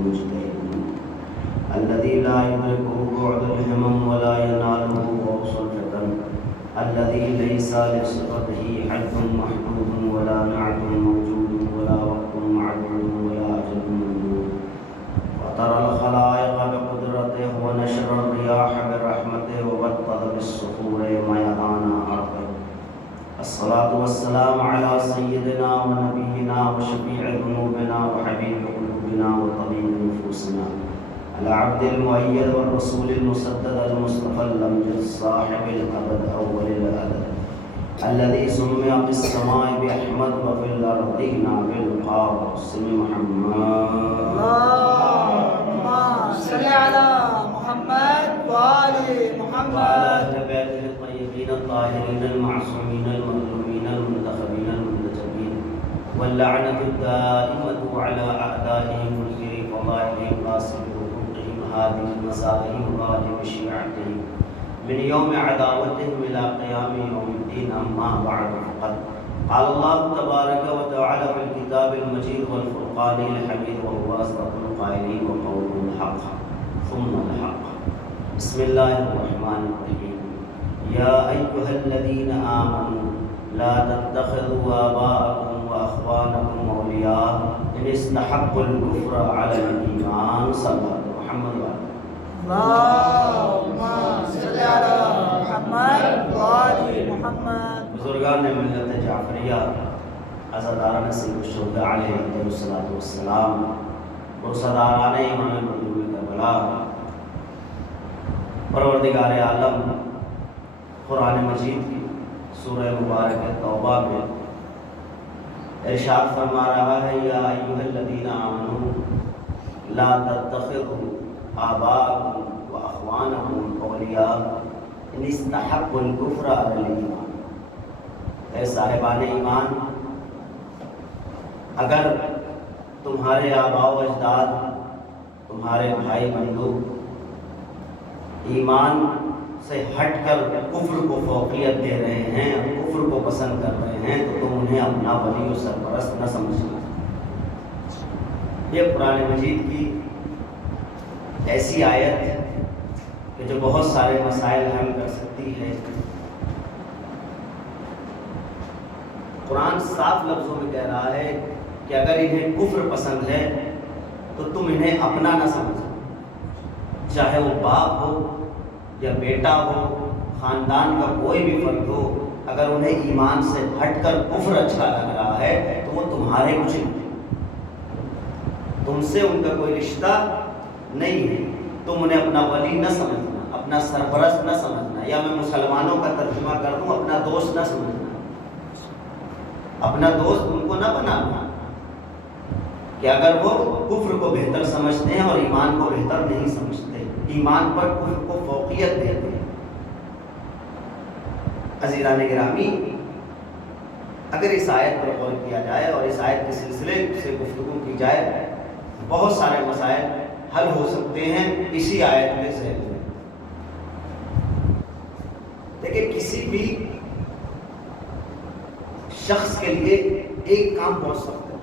المجتهدون الذي لا يدركه بعد الهمم ولا يناله غوص الفتن الذي ليس لصفته حد محدود ولا نعت موجود ولا وقت معدود ولا أجل ممدود وترى الخلائق بقدرته ونشر الرياح برحمته وبطل بالصخور ميدان أرضه الصلاة والسلام على سيدنا ونبينا وشفيع ذنوبنا وحبيب قلوبنا وطبيب نفوسنا العبد المؤيد والرسول المسدد المصطفى الأمجد صاحب الأبد أول الأبد الذي سمي بالسماء بأحمد وفي الأرضين بالقاسم محمد اللهم صل على محمد وآل محمد وعلى أهل بيته الطيبين الطاهرين المعصومين المظلومين المنتخبين المنتجبين واللعنة الدائمة على أعدائهم مزير فضائلهم قاسم حقوقهم هادم مسائهم غالب شيعتهم من يوم عداوتهم إلى قيام يوم الدين أما بعد فقد قال الله تبارك وتعالى في الكتاب المجيد والفرقان الحميد وهو أصدق القائلين وقوله الحق ثم الحق بسم الله الرحمن الرحيم يا أيها الذين آمنوا لا تتخذوا آباءكم وأخوانكم أولياء إن استحبوا الكفر على الإيمان صلى الله عليه محمد اللهم صل على محمد وآل محمد بزرگان ملت جعفریہ عزاداران سید الشہداء علیہ السلام روزداران امام مظلوم کربلا پروردگار عالم قرآن مجید کی سورہ مبارک توبہ میں ارشاد فرما رہا ہے یا ایھا الذین آمنوا لا تتخذوا آباءکم واخوانکم اولیاء ان استحبوا الکفر علی الایمان اے صاحبان ایمان اگر تمہارے آباء و اجداد تمہارے بھائی بندو ایمان سے ہٹ کر کفر کو فوقیت دے رہے ہیں اور کفر کو پسند کر رہے ہیں تو تم انہیں اپنا ولی و سرپرست نہ سمجھنا۔ یہ قرآن مجید کی ایسی آیت ہے کہ جو بہت سارے مسائل حل کر سکتی ہے۔ قرآن صاف لفظوں میں کہہ رہا ہے کہ اگر انہیں کفر پسند ہے تو تم انہیں اپنا نہ سمجھو، چاہے وہ باپ ہو یا بیٹا ہو، خاندان کا کوئی بھی فرد ہو، اگر انہیں ایمان سے ہٹ کر کفر اچھا لگ رہا ہے تو وہ تمہارے کچھ نہیں، تم سے ان کا کوئی رشتہ نہیں ہے، تم انہیں اپنا ولی نہ سمجھنا، اپنا سرپرست نہ سمجھنا، یا میں مسلمانوں کا ترجمہ کر دوں اپنا دوست نہ سمجھنا، اپنا دوست ان کو نہ بنانا کہ اگر وہ کفر کو بہتر سمجھتے ہیں اور ایمان کو بہتر نہیں سمجھتے، ایمان پر کفر کو فوقیت دیتے ہیں۔ عزیزان گرامی، اگر اس آیت پر غور کیا جائے اور اس آیت کے سلسلے سے گفتگو کی جائے بہت سارے مسائل حل ہو سکتے ہیں اسی آیت میں سے۔ دیکھیں، کسی بھی شخص کے لیے ایک کام بہت سخت ہے۔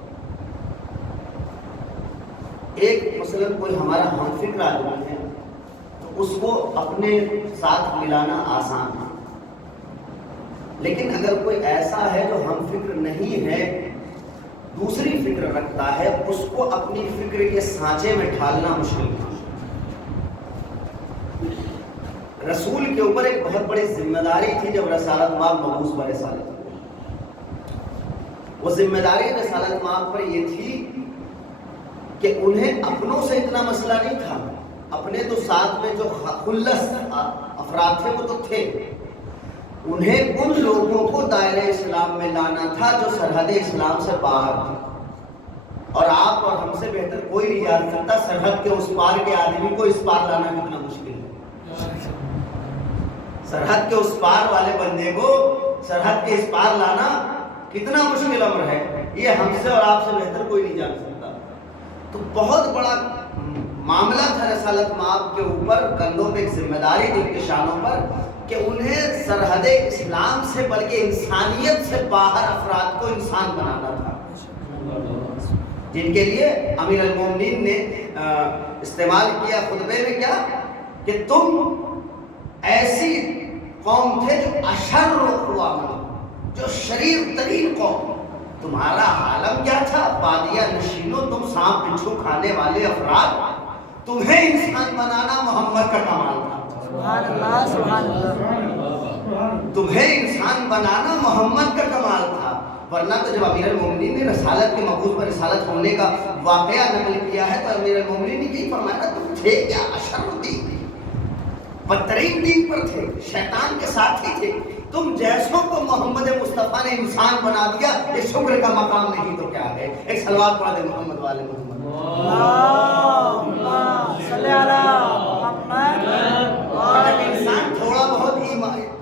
ایک مثلا کوئی ہمارا ہم فکر آدمی ہے تو اس کو اپنے ساتھ ملانا آسان ہے، لیکن اگر کوئی ایسا ہے جو ہم فکر نہیں ہے، دوسری فکر رکھتا ہے، اس کو اپنی فکر کے سانچے میں ڈھالنا مشکل ہے۔ رسول کے اوپر ایک بہت بڑی ذمہ داری تھی جب رسالت مآب مبعوث برسالت، وہ ذمہ داری رسالت مآب پر یہ تھی کہ انہیں اپنوں سے اتنا مسئلہ نہیں تھا، اپنے تو ساتھ میں جو خلص افراد تھے وہ تو تھے، انہیں ان لوگوں کو دائرہ اسلام میں لانا تھا جو سرحد اسلام سے باہر تھے، اور آپ اور ہم سے بہتر کوئی نہیں جان سکتا سرحد کے اس پار کے آدمی کو اس پار لانا کتنا مشکل ہے۔ سرحد کے اس پار والے بندے کو سرحد کے اس پار لانا کتنا مشکل امر ہے، یہ ہم سے اور آپ سے بہتر کوئی نہیں جان سکتا۔ تو بہت بڑا معاملہ تھا رسالت مآب کے اوپر، کندھوں پہ ایک ذمہ داری تھی ان کے شانوں پر کہ انہیں سرحد اسلام سے بلکہ انسانیت سے باہر افراد کو انسان بنانا تھا۔ جن کے لیے امیر المومنین نے استعمال کیا خطبے میں کیا کہ تم ایسی قوم تھے جو اشر اقوام، جو شریر ترین قوم. تمہارا عالم کیا تھا؟ بادیہ نشینوں، تم سانپ بچھو کھانے والے افراد. تمہیں انسان بنانا محمد کا کمال تھا. سبحان اللہ سبحان اللہ. تمہیں انسان بنانا محمد کا کمال تھا. ورنہ تو جب امیر المومنین نے رسالت کے مبعوث پر رسالت ہونے کا واقعہ نقل کیا ہے تو امیر المومنین نے یہی فرمایا تم تھے کیا؟ اشر دین، بدترین دین پر تھے، شیطان کے ساتھ ہی تھے. تم جیسوں کو محمد مصطفیٰ نے انسان بنا دیا، یہ شکر کا مقام نہیں تو کیا ہے؟ ایک صلوات پڑھ دے محمد والے محمد. اللہم صلی علی محمد. جب انسان تھوڑا بہت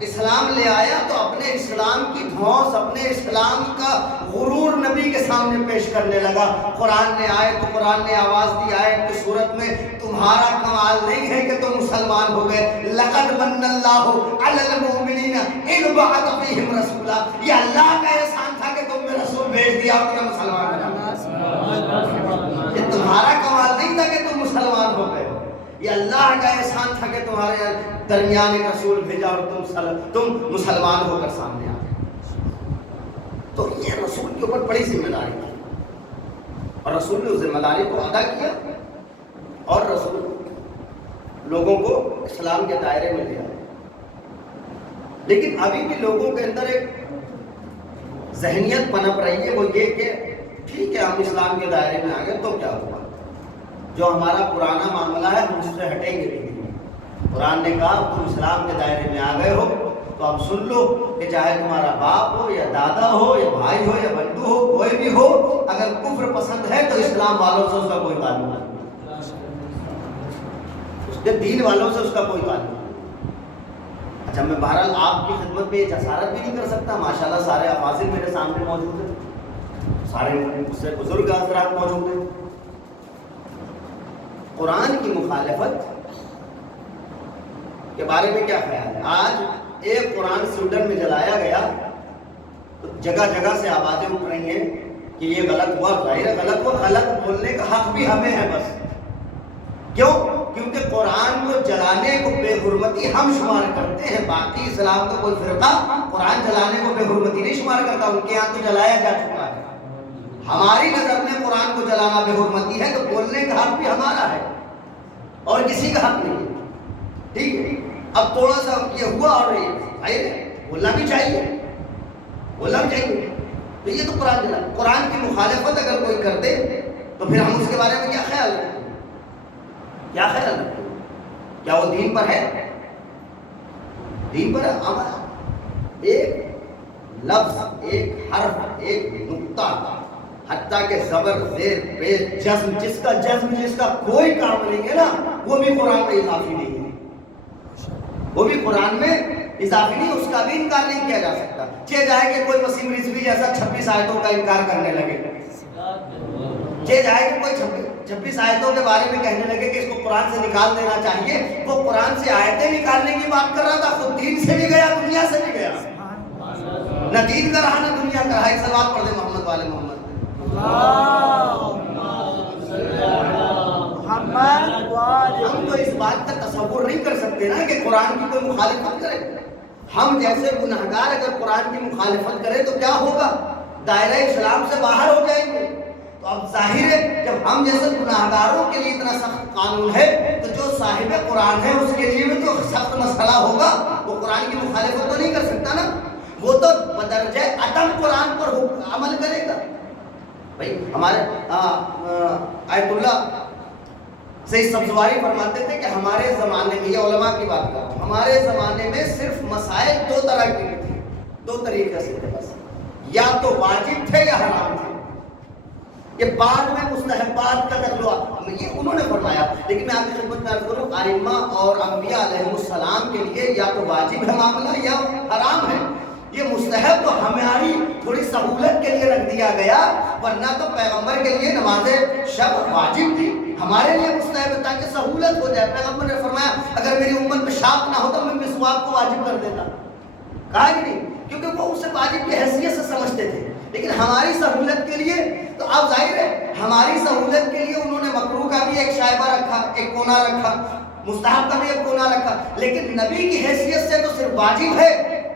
اسلام لے آیا تو اپنے اسلام کی دھوس، اپنے اسلام کا غرور نبی کے سامنے پیش کرنے لگا. قرآن نے آئے تو قرآن نے آواز دی آیت کی صورت میں، تمہارا کمال نہیں ہے کہ تم مسلمان ہو گئے. لقد من اللہ علی المؤمنین اذ بعث فیہم رسولا. یہ اللہ کا احسان تھا کہ تم نے رسول بھیج دیا اور تمہیں مسلمان بنا. یہ تمہارا کمال نہیں تھا کہ تم مسلمان ہو گئے، یہ اللہ کا احسان تھا کہ تمہارے درمیان ایک رسول بھیجا اور تم مسلمان ہو کر سامنے آ گئے. تو یہ رسول کے اوپر بڑی ذمہ داری تھی اور رسول نے اس ذمہ داری کو ادا کیا اور رسول لوگوں کو اسلام کے دائرے میں لے آئے. لیکن ابھی بھی لوگوں کے اندر ایک ذہنیت پنپ رہی ہے، وہ یہ کہ ٹھیک ہے ہم اسلام کے دائرے میں آ گئے تو کیا ہوا، جو ہمارا پرانا معاملہ ہے ہم اس سے ہٹیں گے نہیں. قرآن نے کہا تم اسلام کے دائرے میں آ گئے ہو تو اب سن لو کہ چاہے تمہارا باپ ہو یا دادا ہو یا بھائی ہو یا بندو ہو، کوئی بھی ہو، اگر کفر پسند ہے تو اسلام والوں سے اس کا کوئی تعلق نہیں، اس کے دین والوں سے اس کا کوئی تعلق نہیں. اچھا میں بہرحال آپ کی خدمت میں یہ جسارت بھی نہیں کر سکتا، ماشاءاللہ سارے افاضل میرے سامنے موجود ہیں، سارے مجھ سے بزرگ حضرات موجود ہیں. قرآن کی مخالفت کے بارے میں کیا خیال ہے؟ آج ایک قرآن سویڈن میں جلایا گیا تو جگہ جگہ سے آوازیں اٹھ رہی ہیں کہ یہ غلط ہوا. ظاہر ہے غلط ہوا، غلط بولنے کا حق بھی ہمیں ہے. بس کیوں؟ کیونکہ قرآن کو جلانے کو بے حرمتی ہم شمار کرتے ہیں. باقی اسلام کا کوئی فرقہ قرآن جلانے کو بے حرمتی نہیں شمار کرتا، ان کے یہاں تو جلایا جا چکا ہے. ہماری نظر میں قرآن کو جلانا بے حرمتی ہے تو بولنے کا حق بھی ہمارا ہے اور کسی کا حق نہیں ہے. ٹھیک ہے، اب تھوڑا سا یہ ہوا اور بولنا بھی چاہیے، بولنا بھی چاہیے. تو یہ تو قرآن جلا، قرآن کی مخالفت اگر کوئی کر دے تو پھر ہم اس کے بارے میں کیا خیال رکھیں؟ کیا خیال رکھیں؟ کیا وہ دین پر ہے؟ دین پر ہے. ہمارا ایک لفظ، ایک حرف، ایک نقطہ، حتیٰ کہ زبر، زیر، پیش، جزم، جس کا کوئی کام نہیں ہے نا، وہ بھی قرآن میں اضافی نہیں ہے. وہ بھی قرآن میں اضافی نہیں، اس کا بھی انکار نہیں کیا جا سکتا. چاہے جائے کہ کوئی وسیم رضوی جیسا 26 آیتوں کا انکار کرنے لگے، چاہے جائے کہ کوئی 26 آیتوں کے بارے میں کہنے لگے کہ اس کو قرآن سے نکال دینا چاہیے. وہ قرآن سے آیتیں نکالنے کی بات کر رہا تھا، خود دین سے بھی گیا، دنیا سے بھی گیا. نہ دین کا رہا نہ دنیا کا رہا. ایک صلوات پڑھ دے محمد والے محمد. ہم تو اس بات کا تصور نہیں کر سکتے نا کہ قرآن کی کوئی مخالفت کرے. ہم جیسے گنہگار اگر قرآن کی مخالفت کرے تو کیا ہوگا؟ دائرہ اسلام سے باہر ہو جائیں گے. تو اب ظاہر ہے جب ہم جیسے گنہگاروں کے لیے اتنا سخت قانون ہے تو جو صاحب قرآن ہے اس کے لیے بھی تو سخت مسئلہ ہوگا. وہ قرآن کی مخالفت تو نہیں کر سکتا نا، وہ تو بدرجہ عدم قرآن پر عمل کرے گا. بھائی ہمارے آیت اللہ سید سبزواری فرماتے تھے کہ ہمارے زمانے میں، یہ علماء کی بات کر رہا ہوں، ہمارے زمانے میں صرف مسائل دو طرح کے تھے، دو طریقے سے تھے بس، یا تو واجب تھے یا حرام تھے. یہ بعد میں مستحبات کا دخل ہوا، یہ انہوں نے فرمایا. لیکن میں آپ کی خدمت میں عرض کروں، ائمہ اور انبیاء علیہ السلام کے لیے یا تو واجب ہے معاملہ یا حرام ہے. یہ مستحب تو ہماری تھوڑی سہولت کے لیے رکھ دیا گیا، ورنہ تو پیغمبر کے لیے نماز شب واجب تھی، ہمارے لیے مستحب ہے تاکہ سہولت ہو جائے. پیغمبر نے فرمایا اگر میری امت پیشاب نہ ہو تو میں مسواک کو واجب کر دیتا. کہا کہ نہیں، کیونکہ وہ اسے واجب کی حیثیت سے سمجھتے تھے. لیکن ہماری سہولت کے لیے تو اب ظاہر ہے ہماری سہولت کے لیے انہوں نے مکروہ کا بھی ایک شائبہ رکھا، ایک کونا رکھا، مستحب کا بھی ایک کونا رکھا، لیکن نبی کی حیثیت سے تو صرف واجب ہے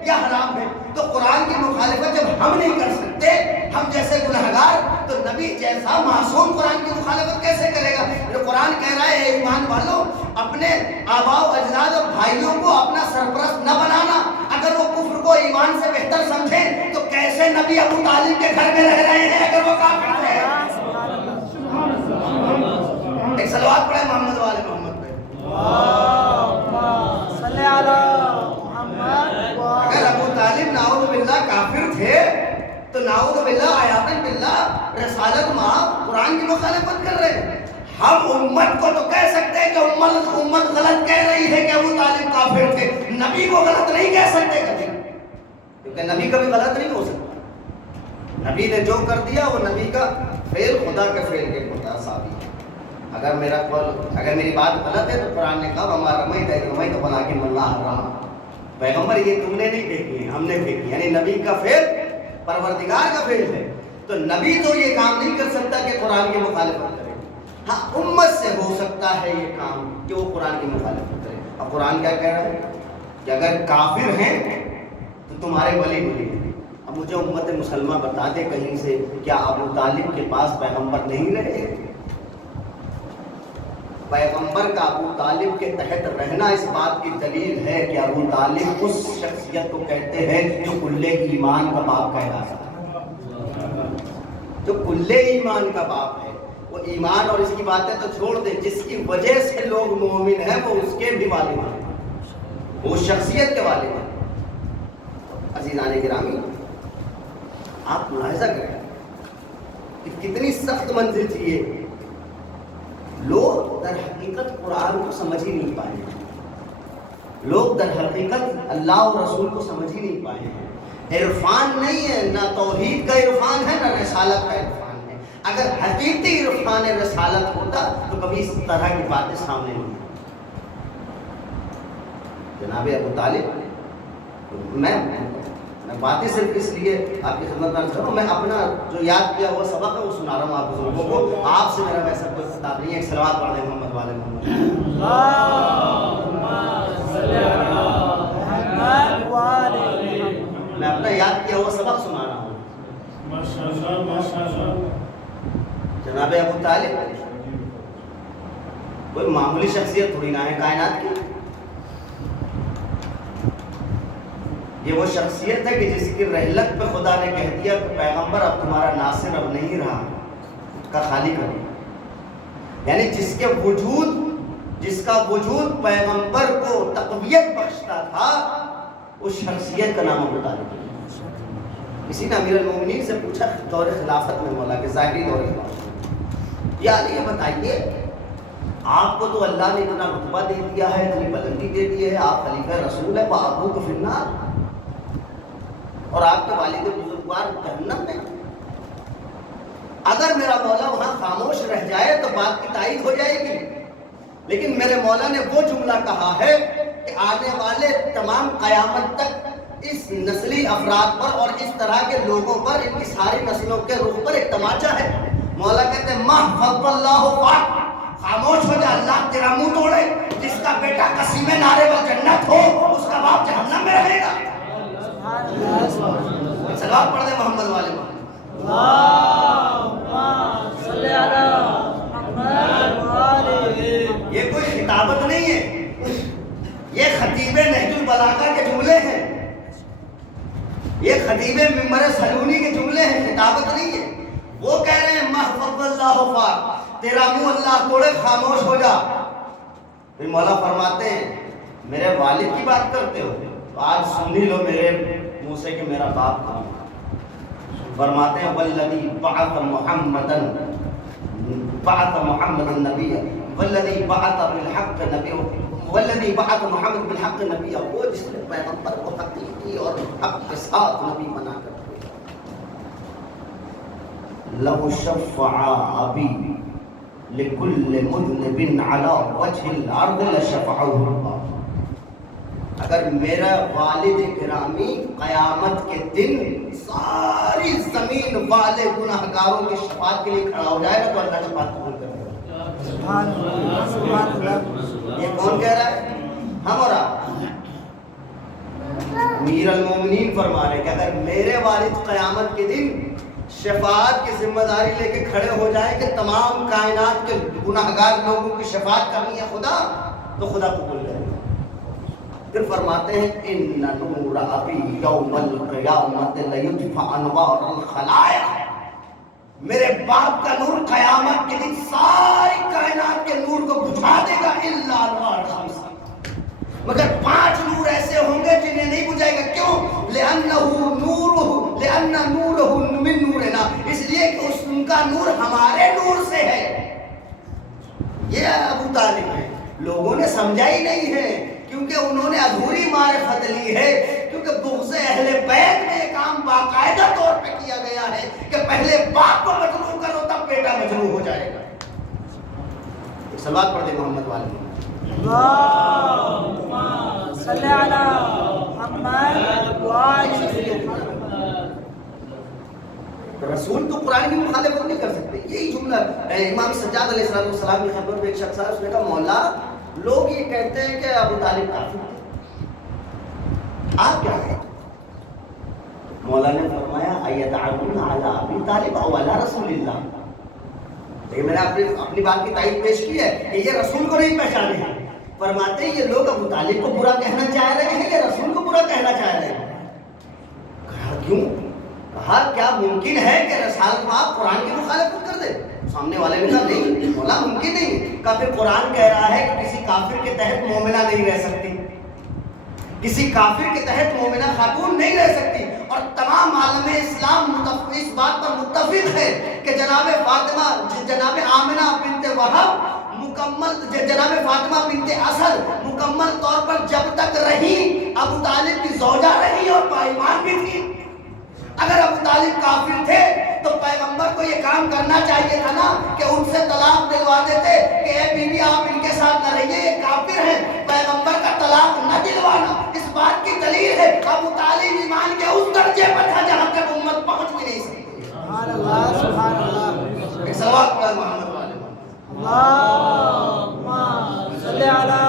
یا حرام ہے. تو قرآن کی مخالفت جب ہم نہیں کر سکتے، ہم جیسے گنہگار، تو نبی جیسا معصوم قرآن کی مخالفت کیسے کرے گا؟ قرآن کہہ رہا ہے ایمان والوں، اپنے آباء و اجداد اور بھائیوں کو اپنا سرپرست نہ بنانا. اگر وہ کفر کو ایمان سے بہتر سمجھیں تو کیسے نبی ابو طالب کے گھر میں رہ رہے ہیں اگر وہ کافر ہیں؟ ایک صلوات پڑھے محمد والے محمد پہ. صلی علی محمد. اگر ابو طالب نعوذ باللہ کافر تھے تو نعوذ باللہ عیاذ باللہ رسالت ماں قرآن کی مخالفت کر رہے ہیں. ہم امت کو تو کہہ سکتے ہیں کہ امت غلط کہہ رہی ہے کہ ابو طالب کافر تھے، نبی کو غلط نہیں کہہ سکتے کبھی، کیونکہ نبی کبھی غلط نہیں ہو سکتا. نبی نے جو کر دیا وہ نبی کا فعل خدا کے فعل کے مطابق. اگر میری بات غلط ہے تو قرآن نے کہا وما رمیت اذ رمیت ولکن اللہ رمی. پیغمبر یہ تم نے نہیں پھینکی، ہم نے پھینکی، یعنی نبی کا فعل پروردگار کا فعل ہے. تو نبی تو یہ کام نہیں کر سکتا کہ قرآن کی مخالفت کرے. ہاں امت سے ہو سکتا ہے یہ کام کہ وہ قرآن کی مخالفت کرے. اب قرآن کیا کہہ رہا ہے کہ اگر کافر ہیں تو تمہارے ولی ہیں. اب مجھے امت مسلمہ بتا دے کہیں سے کیا ابو طالب کے پاس پیغمبر نہیں رہے؟ پیغمبر کا ابو طالب کے تحت رہنا اس بات کی دلیل ہے کہ ابو طالب اس شخصیت کو کہتے ہیں جو کلے ایمان کا باپ کہلاتا ہے. جو کلے ایمان کا باپ ہے، وہ ایمان اور اس کی باتیں تو چھوڑ دیں، جس کی وجہ سے لوگ مومن ہیں وہ اس کے بھی والد ہیں، وہ شخصیت کے والد ہیں. عزیزان گرامی، آپ ملاحظہ کریں کہ کتنی سخت منزل تھی یہ. لوگ در حقیقت قرآن کو سمجھ ہی نہیں پائے ہیں. لوگ در حقیقت اللہ اور رسول کو سمجھ ہی نہیں پائے ہیں. عرفان نہیں ہے، نہ توحید کا عرفان ہے نہ رسالت کا عرفان ہے. اگر حقیقی عرفان رسالت ہوتا تو کبھی اس طرح کی باتیں سامنے نہیں. جناب ابو طالب، میں باتیں صرف اس لیے آپ کی خدمت میں کروں، میں اپنا جو یاد کیا ہوا سبق ہے وہ سنا رہا ہوں آپ بزرگوں کو. آپ سے میرا ویسا کوئی خطاب نہیں ہے. ایک صلوات پڑھ دیں محمد والے محمد. میں اپنا یاد کیا ہوا سبق سنا رہا ہوں. جناب ابو طالب کوئی معمولی شخصیت تھوڑی نہ ہے کائنات کی. یہ وہ شخصیت ہے کہ جس کی رحلت پہ خدا نے کہہ دیا کہ پیغمبر اب تمہارا ناصر اب نہیں رہا، کا خالق ہے. یعنی جس کا وجود پیغمبر کو تقویت بخشتا تھا، اس شخصیت کا نام ابو طالب ہے. کسی نے امیر المومنین سے پوچھا دور خلافت میں، مولا کے ظاہری دور خلافت، یا یہ بتائیے آپ کو تو اللہ نے اتنا رتبہ دے دیا ہے، اتنی بلندی دے دی ہے، آپ خلیفہ رسول ہے، وَأَبُوكَ فِي النَّارِ، اور آپ کے والد بزرگوار جہنم میں. اگر میرا مولا وہاں خاموش رہ جائے تو بات کی تائید ہو جائے گی، لیکن میرے مولا نے وہ جملہ کہا ہے کہ آنے والے تمام قیامت تک اس نسلی افراد پر اور اس طرح کے لوگوں پر، ان کی ساری نسلوں کے رخ پر ایک تماچا ہے. مولا کہتے ہیں مَا فَضَّ اللَّهُ فَاقْ، خاموش ہو جا، اللہ تیرا منہ توڑے. جس کا بیٹا قسیم نارے و جنت ہو اس کا باپ جہنم میں رہے گا. صلوات پڑھ دیں محمد والے محمد. یہ کوئی خطابت نہیں ہے، یہ خطیب نہج البلاغہ کے جملے ہیں، یہ خطیب ممبر سلونی کے جملے ہیں، خطابت نہیں ہے. وہ کہہ رہے ہیں محفظ اللہ فاق، تیرا منہ اللہ توڑے، خاموش ہو جا. پھر مولا فرماتے ہیں میرے والد کی بات کرتے ہو، آج سن ہی لو میرے منہ سے کہ میرا باپ کون ہے. فرماتے ہیں والذی بعث محمد النبی، والذی بعث بالحق نبی، والذی بعث محمد بالحق نبی، وہ جس نے پیغمبر کو حقیقی اور حق کے ساتھ نبی بنا کر لو شفع ابی لکل مذنب علی وجہ الارض لشفعه اللہ. اگر میرا والد گرامی قیامت کے دن ساری زمین والے گناہگاروں کی شفاعت کے لیے کھڑا ہو جائے گا تو اللہ شفاعت قبول کرے گا. سبحان اللہ سبحان اللہ. یہ کون کہہ رہا ہے؟ ہم اور آپ. امیر المومنین فرما رہے کہ اگر میرے والد قیامت کے دن شفاعت کی ذمہ داری لے کے کھڑے ہو جائے کہ تمام کائنات کے گناہگار لوگوں کی شفاعت کرنی ہے خدا، تو خدا قبول کرے گا. پھر فرماتے ہیں ان نور ابی یوم القیامت لیطفئ انوار الخلائق. میرے باپ کا نور قیامت کے دن ساری کائنات کے نور کو بجھا دے گا الا انوار خمسہ، مگر 5 نور ایسے ہوں گے جنہیں نہیں بجھائے گا. کیوں؟ لأن نورہ من نورنا، اس لیے کہ ان کا نور ہمارے نور سے ہے. یہ ابو طالب ہے. لوگوں نے سمجھا ہی نہیں ہے کیونکہ انہوں نے ادھوری معرفت لی ہے. کیونکہ بغض اہل بیت میں یہ کام باقاعدہ طور پہ کیا گیا ہے کہ پہلے باپ کو مجروح کرو تب بیٹا مجروح ہو جائے گا. ایک سلوات پڑھ دے محمد والے. اللہم صلی علی محمد وآلہ محمد. رسول تو قرآن کی مخالفت نہیں کر سکتے. یہی جملہ امام سجاد علیہ السلام کی خبر میں ایک شخص آیا، اس نے کہا مولا لوگ یہ کہتے ہیں کہ ابو طالب کافر تھے، آپ کیا کہتے ہیں؟ مولا نے فرمایا ایتعلون علی ابی طالب او علی رسول اللہ. لیکن میں نے اپنی بات کی تائید پیش کی ہے کہ یہ رسول کو نہیں پہچانے ہیں. فرماتے ہیں یہ لوگ ابو طالب کو برا کہنا چاہ رہے ہیں یا رسول کو برا کہنا چاہ رہے ہیں؟ کہا کیوں؟ کہا کیا ممکن ہے کہ رسالت مآب قرآن کی مخالفت کر دے؟ سامنے والے نے کہا نہیں مولا ممکن نہیں. کہا پھر قرآن کہہ رہا ہے کہ کسی کافر کے تحت مومنہ نہیں رہ سکتی، کسی کافر کے تحت مومنہ خاتون نہیں رہ سکتی. اور تمام عالم اسلام اس بات پر متفق ہے کہ جناب فاطمہ جناب آمنہ بنت وہب جناب فاطمہ بنت اسد مکمل طور پر جب تک رہی ابو طالب کی زوجہ رہی اور باایمان بھی تھی. اگر ابو طالب کافر تھے تو پیغمبر کو یہ کام کرنا چاہیے تھا نا کہ ان سے طلاق دلوا دیتے کہ اے بیوی آپ ان کے ساتھ نہ رہیے یہ کافر ہیں. پیغمبر کا طلاق نہ دلوانا اس بات کی دلیل ہے ابو طالب ایمان کے اس درجے پر تھا جہاں تک امت پہنچ بھی نہیں سکتی. سبحان اللہ سبحان اللہ. ایک سوال پڑھا محمد والے. اللہم صلی علی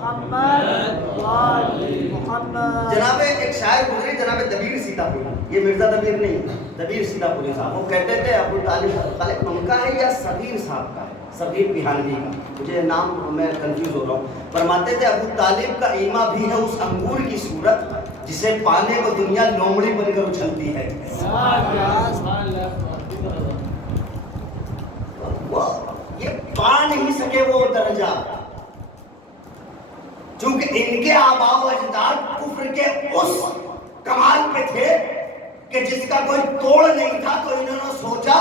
محمد وآلہ محمد. جناب ایک شاعر گزرے جناب دبیر سیتا پوری، یہ مرزا دبیر نہیں، دبیر سیتا پوری صاحب. وہ کہتے تھے ابو طالب خالق ان کا ہے یا صغیر صاحب کا ہے، صغیر بہانوی کا، مجھے نام میں کنفیوز ہو رہا ہوں. فرماتے تھے ابو طالب کا ایما بھی ہے اس انگور کی صورت جسے پانے کو دنیا لومڑی بن کر اچھلتی ہے. یہ پا نہیں سکے وہ درجہ چونکہ ان کے آباء و اجداد کفر کے اس کمال پہ تھے کہ جس کا کوئی توڑ نہیں تھا. تو انہوں نے سوچا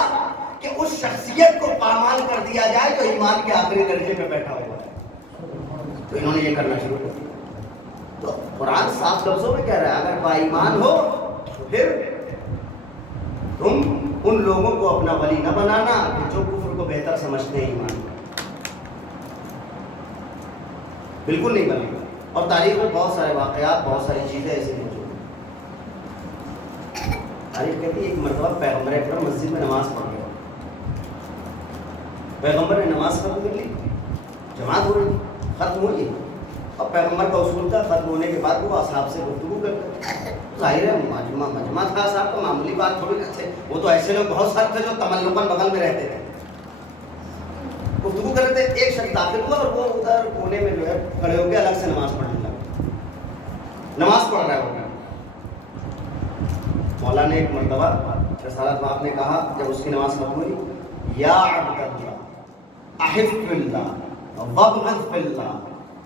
کہ اس شخصیت کو پامال کر دیا جائے جو ایمان کے آخری درجے پہ بیٹھا ہوا ہے. تو انہوں نے یہ کرنا شروع کر دیا. تو قرآن صاف لفظوں میں کہہ رہا ہے اگر با ایمان ہو تو پھر تم ان لوگوں کو اپنا ولی نہ بنانا کہ جو کفر کو بہتر سمجھتے ہیں ایمان. بالکل نہیں بنے گا. اور تاریخ میں بہت سارے واقعات بہت ساری چیزیں ایسی موجود ہیں. تاریخ کہتی ہے ایک مرتبہ پیغمبر اکرم مسجد میں نماز پڑھ گیا. پیغمبر نے نماز ختم کر لی، جماعت ہو رہی ختم ہوئی. اور پیغمبر کا اصول تھا ختم ہونے کے بعد وہ اصحاب سے گفتگو کرتے. ظاہر ہے مجمع تھا صاحب کا، معمولی بات تھوڑی نہ تھے. وہ تو ایسے لوگ بہت سارے تھے جو تملقاً بغل میں رہتے تھے. گفتگو کر رہے تھے. ایک شخص داخل ہوا اور وہ ادھر کونے میں جو ہے کھڑے ہو کے الگ سے نماز پڑھنے لگا. نماز پڑھ رہا ہے وہ. مولا نے ایک مرتبہ رسالت مآب نے کہا جب اس کی نماز ختم ہوئی، یا عبد اللہ احب فی اللہ وابغض فی اللہ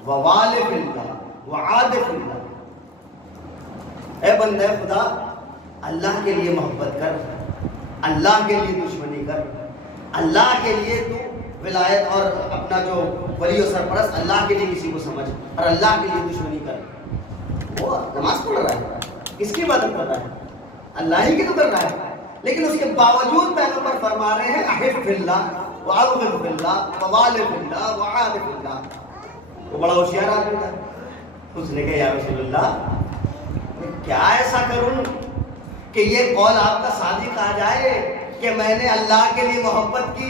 ووال فی اللہ وعاد فی اللہ. اے بندہ خدا اللہ کے لیے محبت کر، اللہ کے لیے دشمنی کر. اللہ کے لیے تو ولایت اور اپنا جو ولی و سرپرست اللہ کے لیے کسی کو سمجھ اور اللہ کے لیے دشمنی کر. وہ نماز پڑھ رہا ہے، کس کی عبادت کر رہا ہے؟ اللہ ہی کی تو کر رہا ہے. لیکن اس کے باوجود پیغمبر فرما رہے ہیں احب فی اللہ وابغض فی اللہ ووال فی اللہ وعاد فی اللہ. وہ بڑا ہوشیار آدمی تھا. اس نے کہا یا رسول اللہ میں کیا ایسا کروں کہ یہ قول آپ کا صادق آ جائے کہ میں نے اللہ کے لیے محبت کی،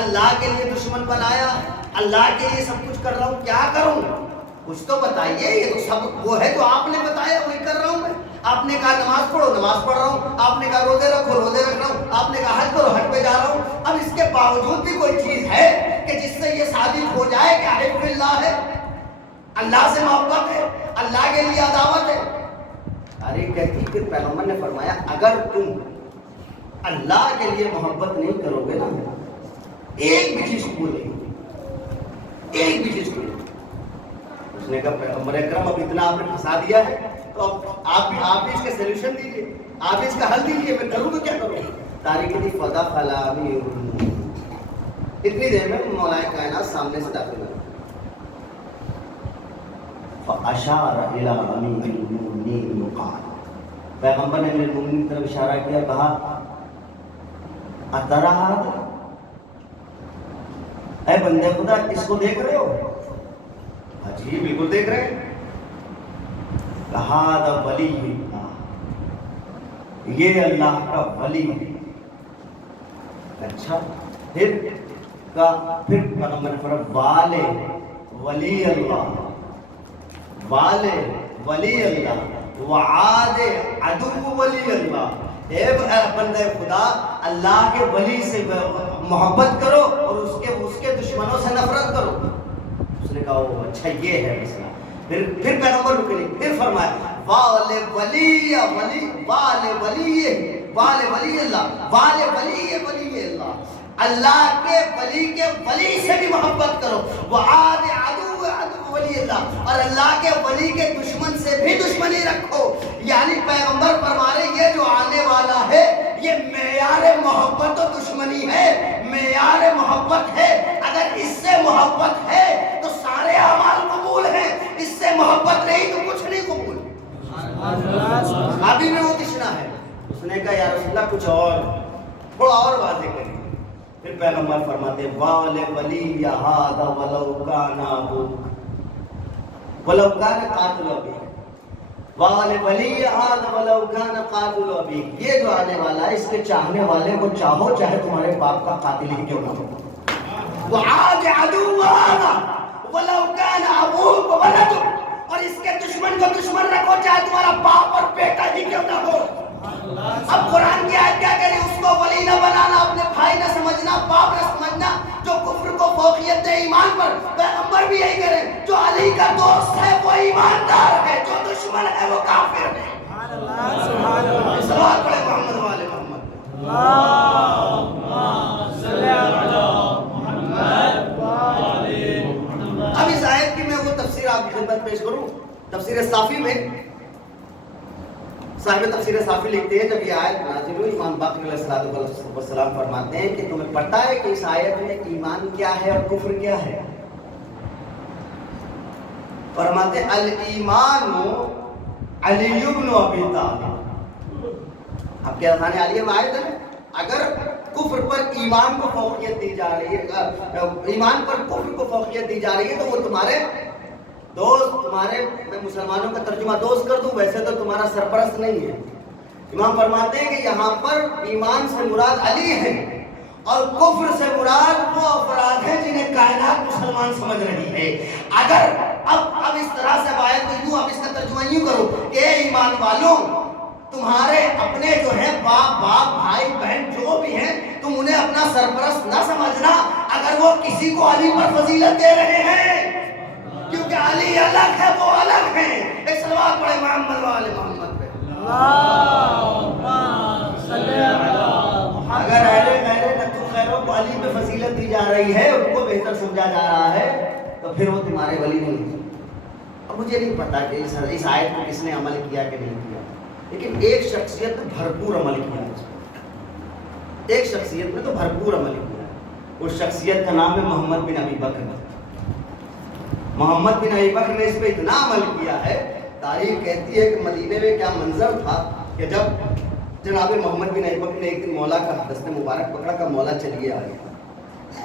اللہ کے لیے دشمن بنایا، اللہ کے لیے سب کچھ کر رہا ہوں، کیا کروں؟ کچھ تو بتائیے، یہ تو سب وہ ہے جو آپ نے بتایا وہی کر رہا ہوں میں۔ آپ نے کہا نماز پڑھو، نماز پڑھ رہا ہوں، آپ نے کہا روزے رکھو، روزے رکھ رہا ہوں، آپ نے کہا حج کرو، حج پہ جا رہا ہوں۔ اب اس کے باوجود بھی کوئی چیز ہے کہ جس سے یہ ثابت ہو جائے کہ حب اللہ ہے، اللہ سے محبت ہے، اللہ کے لیے عداوت ہے؟ ارے کہتی پھر پیغمبر نے فرمایا اگر تم اللہ کے لیے محبت نہیں کرو گے نا، ایک بھی چیز قبول نہیں ہوگی، ایک بھی چیز قبول نہیں۔ اس نے کہا پیغمبر اکرم اب اتنا آپ نے پھنسا دیا ہے تو اب آپ بھی اس کے سولوشن دیجیے، آپ اس کا حل دیجیے، میں کروں تو کیا کروں؟ تاریخ دی فضا خلامی اتنی دیر میں مولا کائنات سامنے سے داخل ہوئے، فاشار الی امیر المؤمنین وقال، پیغمبر نے امیر المؤمنین کی طرف اشارہ کیا، کہا اترا هذا، اے بندے خدا اس کو دیکھ رہے ہو؟ جی بالکل دیکھ رہے ہیں۔ هذا ولی اللہ، یہ اللہ کا ولی ہے۔ اچھا پھر پیغمبر نے فرمایا والے ولی اللہ، والے ولی اللہ، وعاد عدو ولی اللہ، اے بندے خدا اللہ کے ولی سے محبت کرو اور اس کے دشمنوں سے نفرت کرو۔ اس نے کہا وہ اچھا یہ ہے مسئلہ۔ پھر پیغمبر رکے نہیں، پھر فرمایا والے ولی ولی والے ولی والے ولی اللہ، والے ولی ولی اللہ، اللہ کے ولی سے بھی محبت کرو، وعاد عدو عدو ولی اللہ، اور اللہ کے ولی کے دشمن سے بھی دشمنی رکھو۔ یعنی پیغمبر فرما رہے یہ جو آنے والا ہے یہ معیار محبت و دشمنی ہے، معیار محبت ہے۔ اگر اس سے محبت ہے تو سارے اعمال قبول ہیں، اس سے محبت نہیں تو کچھ نہیں قبول۔ ابھی میں وہ تشنا ہے۔ اس نے کہا یا رسول اللہ کچھ اور تھوڑا اور واضح کریے۔ پھر پیغمبر فرماتے والے ولی هذا ولو کان ابوک ولو کان قاتل ابیک، والے ولی هذا ولو کان قاتل ابیک، یہ جو آنے والا ہے اس کے چاہنے والے کو چاہو چاہے تمہارے باپ کا قاتل ہی کیوں نہ ہو۔ وعاد عدو هذا ولو کان ابوک وولدک، اور اس کے دشمن کو دشمن رکھو چاہے تمہارا باپ اور بیٹا ہی کیوں نہ ہو۔ اب قرآن کی آیت کیا کہہ رہی ہے؟ اس کو ولی نہ بنانا، اپنے بھائی نہ سمجھنا، باپ نہ سمجھنا، جو کفر کو فوقیت دے ایمان پر۔ پیغمبر بھی یہی کہہ رہے ہیں جو علی کا دوست ہے وہ ایماندار ہے، جو دشمن ہے وہ کافر ہے۔ صلوات پڑھے محمد والے محمد۔ اب اس آیت کی میں وہ تفسیر آپ کی خدمت پیش کروں۔ تفسیر صافی میں صاحب تفسیر صافی لکھتے ہیں جب یہ آیت نازل ہوئی امام باقر علیہ السلام فرماتے ہیں کہ تمہیں پتہ ہے کہ اس آیت میں ایمان کیا ہے اور کفر کیا ہے؟ فرماتے ہیں الایمان علی بن ابی طالب۔ اب کیا خانے علی میں آیت ہے اگر کفر پر ایمان کو فوقیت دی جا رہی ہے، ایمان پر کفر کو فوقیت دی جا رہی ہے تو وہ تمہارے دوست، تمہارے، میں مسلمانوں کا ترجمہ دوست کر دوں، ویسے تو تمہارا سرپرست نہیں ہے۔ امام فرماتے ہیں کہ یہاں پر ایمان سے مراد علی ہے اور کفر سے مراد وہ افراد ہیں جنہیں کائنات مسلمان سمجھ رہی ہے۔ اگر اب اس طرح سے آیت کو یوں اب اس کا ترجمہ یوں کرو کہ اے ایمان والوں تمہارے اپنے جو ہیں باپ بھائی بہن جو بھی ہیں تم انہیں اپنا سرپرست نہ سمجھنا اگر وہ کسی کو علی پر فضیلت دے رہے ہیں، کیونکہ علی الگ ہے وہ الگ ہیں۔ ایک صلوات پڑھے محمد والے محمد پہ۔ اگر اہل نتو خیروں کو علی پہ فضیلت دی جا رہی ہے، ان کو بہتر سمجھا جا رہا ہے تو پھر وہ تمہارے ولی نہیں۔ اب مجھے نہیں پتا کہ اس آیت کو کس نے عمل کیا کہ نہیں کیا، لیکن ایک شخصیت نے بھرپور عمل کیا ہے، ایک شخصیت نے تو بھرپور عمل کیا ہے۔ اس شخصیت کا نام ہے محمد بن ابی بکر۔ محمد بن ابی بکر نے اس پہ اتنا عمل کیا ہے، تاریخ کہتی ہے کہ مدینے میں کیا منظر تھا کہ جب جناب محمد بن ابی بکر نے ایک دن مولا کا دست مبارک پکڑا کہ مولا چلیے آئے،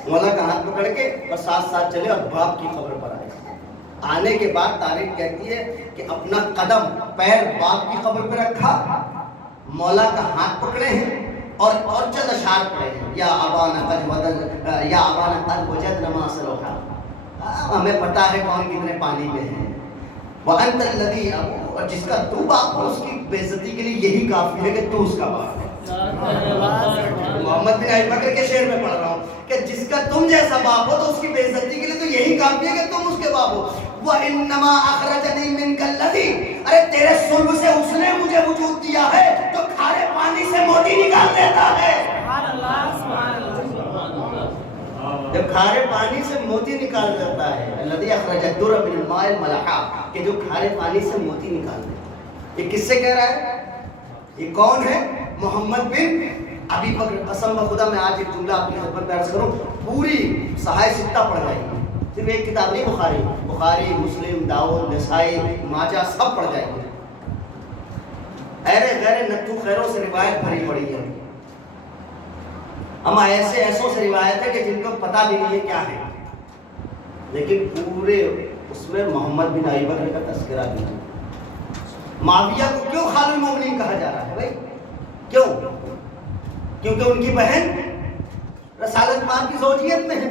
مولا کا ہاتھ پکڑ کے اور ساتھ ساتھ چلے اور باپ کی قبر پر آئے۔ آنے کے بعد تاریخ کہتی ہے کہ اپنا قدم پیر باپ کی قبر پہ رکھا، مولا کا ہاتھ پکڑے ہیں اور چند اشعار پڑھے ہیں، یا ابانا قد وجدنا ما صلوحا، ہمیں پتا ہے کون کتنے پانی میں ہے، وانت الذی ابو، اور جس کا تو باپ ہو اس کی بے عزتی کے لیے یہی کافی ہے کہ تو اس کا باپ ہے۔ محمد بن ابی بکر کے شعر میں پڑھ رہا ہوں کہ جس کا تم جیسا باپ ہو تو اس کی بے عزتی کے لیے تو یہی کافی ہے کہ تم اس کے باپ ہو۔ وَإِنَّمَا أَخْرَجَنِي مِنْكَ الَّذِي، ارے تیرے صلب سے اس نے مجھے وجود دیا ہے جو کھارے پانی سے موتی نکال دیتا ہے۔ جب کھارے پانی سے موتی نکال دیتا ہے، الَّذِي أَخْرَجَ الدُّرَّ مِنَ الْمَاءِ الْمَلَحَّ، کہ جو کھارے پانی سے موتی نکال دیتا ہے۔ یہ کس سے کہہ رہا ہے؟ یہ کون ہے؟ محمد بن ابی بکر۔ قسم بخدا میں آج ایک جملہ اپنی خدمت میں عرض کروں، پوری صحائف ستہ پڑھ جائے گی، صرف ایک کتاب نہیں، بخاری، مسلم، داؤد، نسائی، ماجہ سب پڑھ جائے گی۔ غیر نتو خیروں سے روایت بھری پڑی ہے، ہم ایسوں سے روایت ہے کہ جن کو پتہ بھی نہیں ہے کیا ہے، لیکن پورے اس میں محمد بن ابی بکر کا تذکرہ بھی ہے۔ معاویہ کو کیوں خال المومنین کہا جا رہا ہے بھائی؟ کیوں؟ کیونکہ ان کی بہن رسالت ماں کی زوجیت میں ہے۔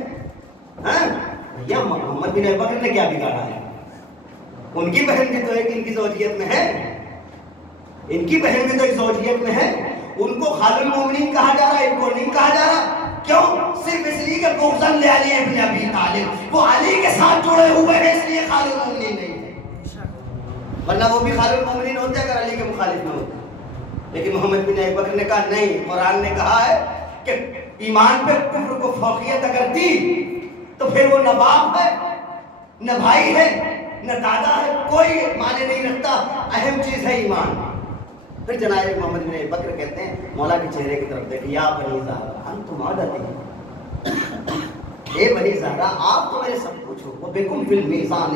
یا محمد بن ابی بکر نے کیا بگاڑا ہے؟ ان کی بہن بھی تو ایک ان کی زوجیت میں ہے، ان کی بہن بھی تو ایک زوجیت میں ہے، ان کو خال المومنین کہا جا رہا ہے، ان کو نہیں کہا جا رہا۔ کیوں؟ صرف اس لیے کہ بغضاً لعلی ابن ابی طالب، وہ علی کے ساتھ جڑے ہوئے ہیں اس لیے خال المومنین نہیں ہے، ورنہ وہ بھی خال المومنین ہوتے اگر علی کے مخالف نہ ہوتے۔ لیکن محمد بن ابی بکر نے کہا نہیں، قرآن نے کہا ہے کہ ایمان پہ کفر کو فوقیت اگر دی تو پھر وہ نہ باپ ہے، نہ بھائی ہے، نہ دادا ہے، کوئی معنی نہیں رکھتا، اہم چیز ہے ایمان۔ پھر جناب محمد بن ابی بکر کہتے ہیں مولا کے چہرے کی طرف دیکھ، یا بنی زہرا انتم عادتی، اے بنی زہرا آپ تو میرے سب کچھ ہو، وبکم فی المیزان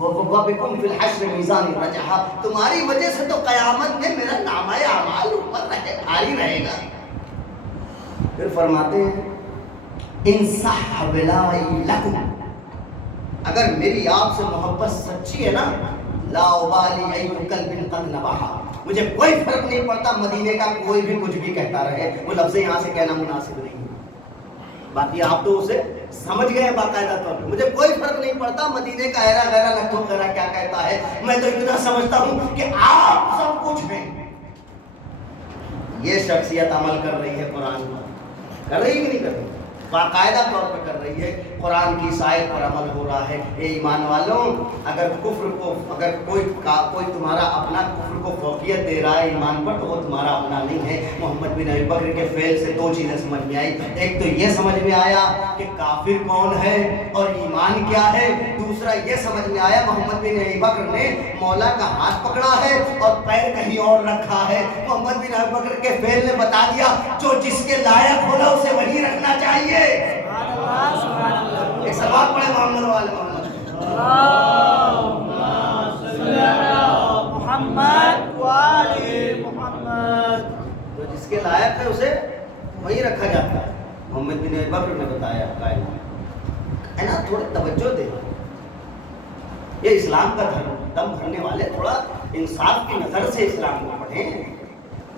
وبکم فی الحشر میزان رجحا، تمہاری وجہ سے تو قیامت میں میرا نامہ اعمال اوپر رہے، بھاری رہے گا۔ پھر فرماتے ہیں ان صح ولائی لکم، اگر میری آپ سے محبت سچی ہے نا، لا ابالی ای قلب قد نبحا، مجھے کوئی فرق نہیں پڑتا مدینے کا کوئی بھی کچھ بھی کہتا رہے، وہ لفظ یہاں سے کہنا مناسب نہیں ہے، باقی آپ تو اسے سمجھ گئے باقاعدہ طور پہ، مجھے کوئی فرق نہیں پڑتا مدینے کا ایرا غیرہ نتو غیرہ کیا کہتا ہے، میں تو اتنا سمجھتا ہوں کہ آپ سب کچھ ہیں۔ یہ شخصیت عمل کر رہی ہے قرآن پر، کر رہی ہے کہ نہیں کر رہی؟ باقاعدہ طور پہ کر رہی ہے، قرآن کی آیت پر عمل ہو رہا ہے۔ اے ایمان والوں، اگر کوئی تمہارا اپنا کفر کو فوقیت دے رہا ہے ایمان پر تو وہ تمہارا اپنا نہیں ہے۔ محمد بن ابی بکر کے فعل سے دو چیزیں سمجھ میں آئی، ایک تو یہ سمجھ میں آیا کہ کافر کون ہے اور ایمان کیا ہے، دوسرا یہ سمجھ میں آیا محمد بن ابی بکر نے مولا کا ہاتھ پکڑا ہے اور پیر کہیں اور رکھا ہے۔ محمد بن ابی بکر کے فعل نے بتا دیا جو جس کے لائق ہونا اسے وہی رکھنا چاہیے۔ ایک سبق پڑھے محمد والے محمد والے محمد، جو جس کے لائق ہے اسے وہی رکھا جاتا ہے۔ محمد بن ابی بکر نے بتایا قائل ہے نا، تھوڑا توجہ دے، یہ اسلام کا دم بھرنے والے تھوڑا انصاف کی نظر سے اسلام کو پڑھیں،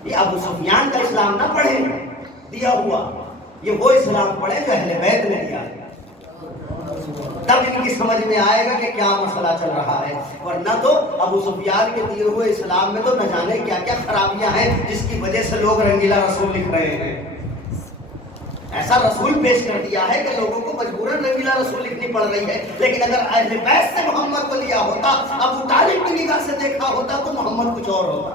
یہ ابو سفیان کا اسلام نہ پڑھیں دیا ہوا، یہ وہ اسلام پڑھیں جو اہل بیت نے دیا ہے، تب ان کی سمجھ میں آئے گا کہ کیا مسئلہ چل رہا ہے، ورنہ تو ابو سفیان کے دیے ہوئے اسلام میں تو نہ جانے کیا کیا خرابیاں ہیں جس کی وجہ سے لوگ رنگیلا رسول لکھ رہے ہیں۔ ایسا رسول پیش کر دیا ہے کہ لوگوں کو مجبوراً رنگیلا رسول لکھنی پڑ رہی ہے، لیکن اگر اہل بیت سے محمد کو لیا ہوتا، ابو طالب کی نگاہ سے دیکھا ہوتا تو محمد کچھ اور ہوتا،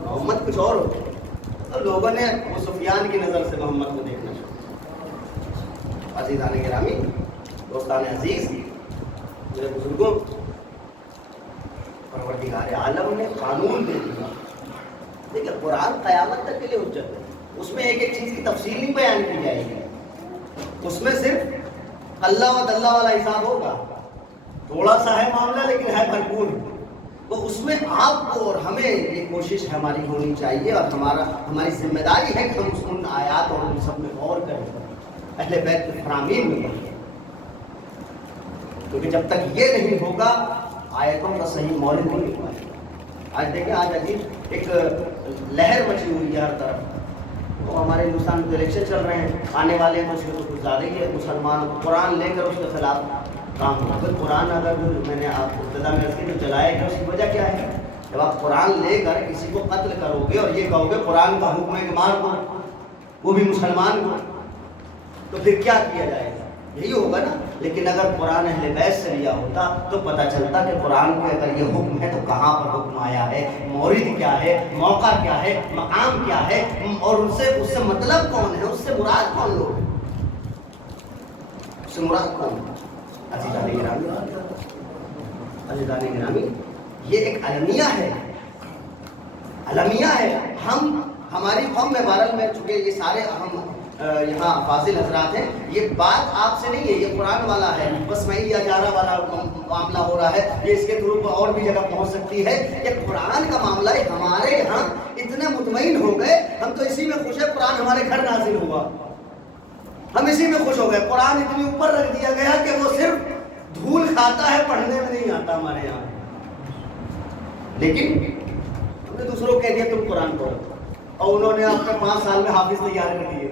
محمد کچھ اور ہوتا، تو لوگوں نے ابو سفیان کی نظر سے محمد کو دیکھنا شروع۔ عزیزان گرامی، دوستان عزیز، میرے بزرگوں، پروردگار عالم نے قانون دے دیا، دیکھیں قرآن قیامت تک کے لیے حجت ہے، اس میں ایک ایک چیز کی تفصیل نہیں بیان کی جائے گی، اس میں صرف اللہ و دلہ والا حساب ہوگا، تھوڑا سا ہے معاملہ لیکن ہے بھرپور، تو اس میں آپ کو اور ہمیں یہ کوشش ہماری ہونی چاہیے اور ہماری ذمہ داری ہے کہ ہم ان آیات اور ان سب میں غور کریں، اہل بیت کے فرامین میں پڑھیں۔ کیونکہ جب تک یہ نہیں ہوگا آیتوں کا صحیح مولد نہیں مل پائے گا. آج دیکھیں آج عجیب ایک لہر مچی ہوئی ہے ہر طرف. تو ہمارے ہندوستان میں الیکشن چل رہے ہیں, آنے والے ہیں, اس میں تو کچھ زیادہ ہی ہے. مسلمان قرآن لے کر اس کے خلاف کام ہو. پھر قرآن اگر میں نے آپ ابتدا میں اس کے جو جلایا گیا اس کی وجہ کیا ہے؟ جب آپ قرآن لے کر کسی کو قتل کرو گے اور یہ کہو گے قرآن کا حکم ہے کہ مار دو, وہ بھی مسلمان کو, تو پھر کیا کیا جائے گا؟ یہی ہوگا نا. لیکن اگر قرآن اہل بیت سے لیا ہوتا تو پتہ چلتا کہ قرآن کے اگر یہ حکم ہے تو کہاں پر حکم آیا ہے, مورد کیا ہے, موقع کیا ہے, مقام کیا ہے, اور اس سے مطلب کون ہے, اس سے مراد کون لوگ ہیں, اس سے مراد کون ہے. عزیزان گرامی, یہ ایک المیہ ہے, المیہ ہے. ہماری قوم میں بہرحال میں چونکہ یہ سارے ہم یہاں فاضل حضرات ہیں, یہ بات آپ سے نہیں ہے, یہ قرآن والا ہے, بس میں یہ اجارہ والا معاملہ ہو رہا ہے, یہ اس کے تھرو اور بھی جگہ پہنچ سکتی ہے. یہ قرآن کا معاملہ ہے. ہمارے یہاں اتنے مطمئن ہو گئے, ہم تو اسی میں خوش ہے قرآن ہمارے گھر نازل ہوا, ہم اسی میں خوش ہو گئے. قرآن اتنی اوپر رکھ دیا گیا کہ وہ صرف دھول کھاتا ہے, پڑھنے میں نہیں آتا ہمارے یہاں. لیکن ہم نے دوسروں کو کہہ دیا تم قرآن پڑھو, اور انہوں نے آپ کے 5 سال میں حافظ تیار کر دیے.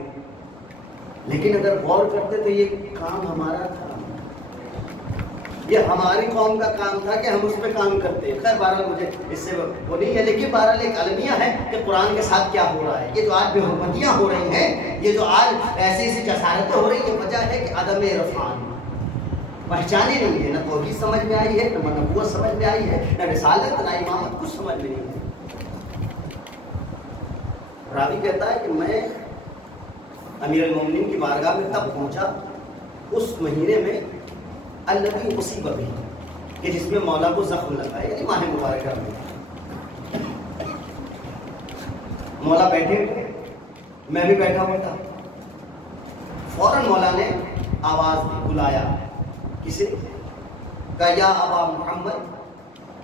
لیکن اگر غور کرتے تو یہ کام ہمارا تھا, یہ ہماری قوم کا کام تھا کہ ہم اس پہ کام کرتے ہیں. خیر بہرحال مجھے اس سے وہ نہیں ہے, لیکن بہرحال ایک المیہ ہے کہ قرآن کے ساتھ کیا ہو رہا ہے. یہ جو آج بے حرمتیاں ہو رہی ہیں, یہ جو آج ایسی جسارتیں ہو رہی ہیں, یہ وجہ ہے کہ عدم عرفان, پہچانے نہیں ہے. نہ توحید سمجھ میں آئی ہے, نہ نبوت سمجھ میں آئی ہے, نہ رسالت, نہ امامت, کچھ سمجھ میں نہیں ہے. راوی کہتا ہے کہ میں امیر المومنین کی بارگاہ میں تب پہنچا اس مہینے میں الذی اصیب بہ, کہ جس میں مولا کو زخم لگا ہے, یعنی ماہ مبارکہ میں. مولا بیٹھے, میں بھی بیٹھا ہوا تھا. فوراً مولا نے آواز دی, بلایا. کسے؟ کہا یا ابا محمد,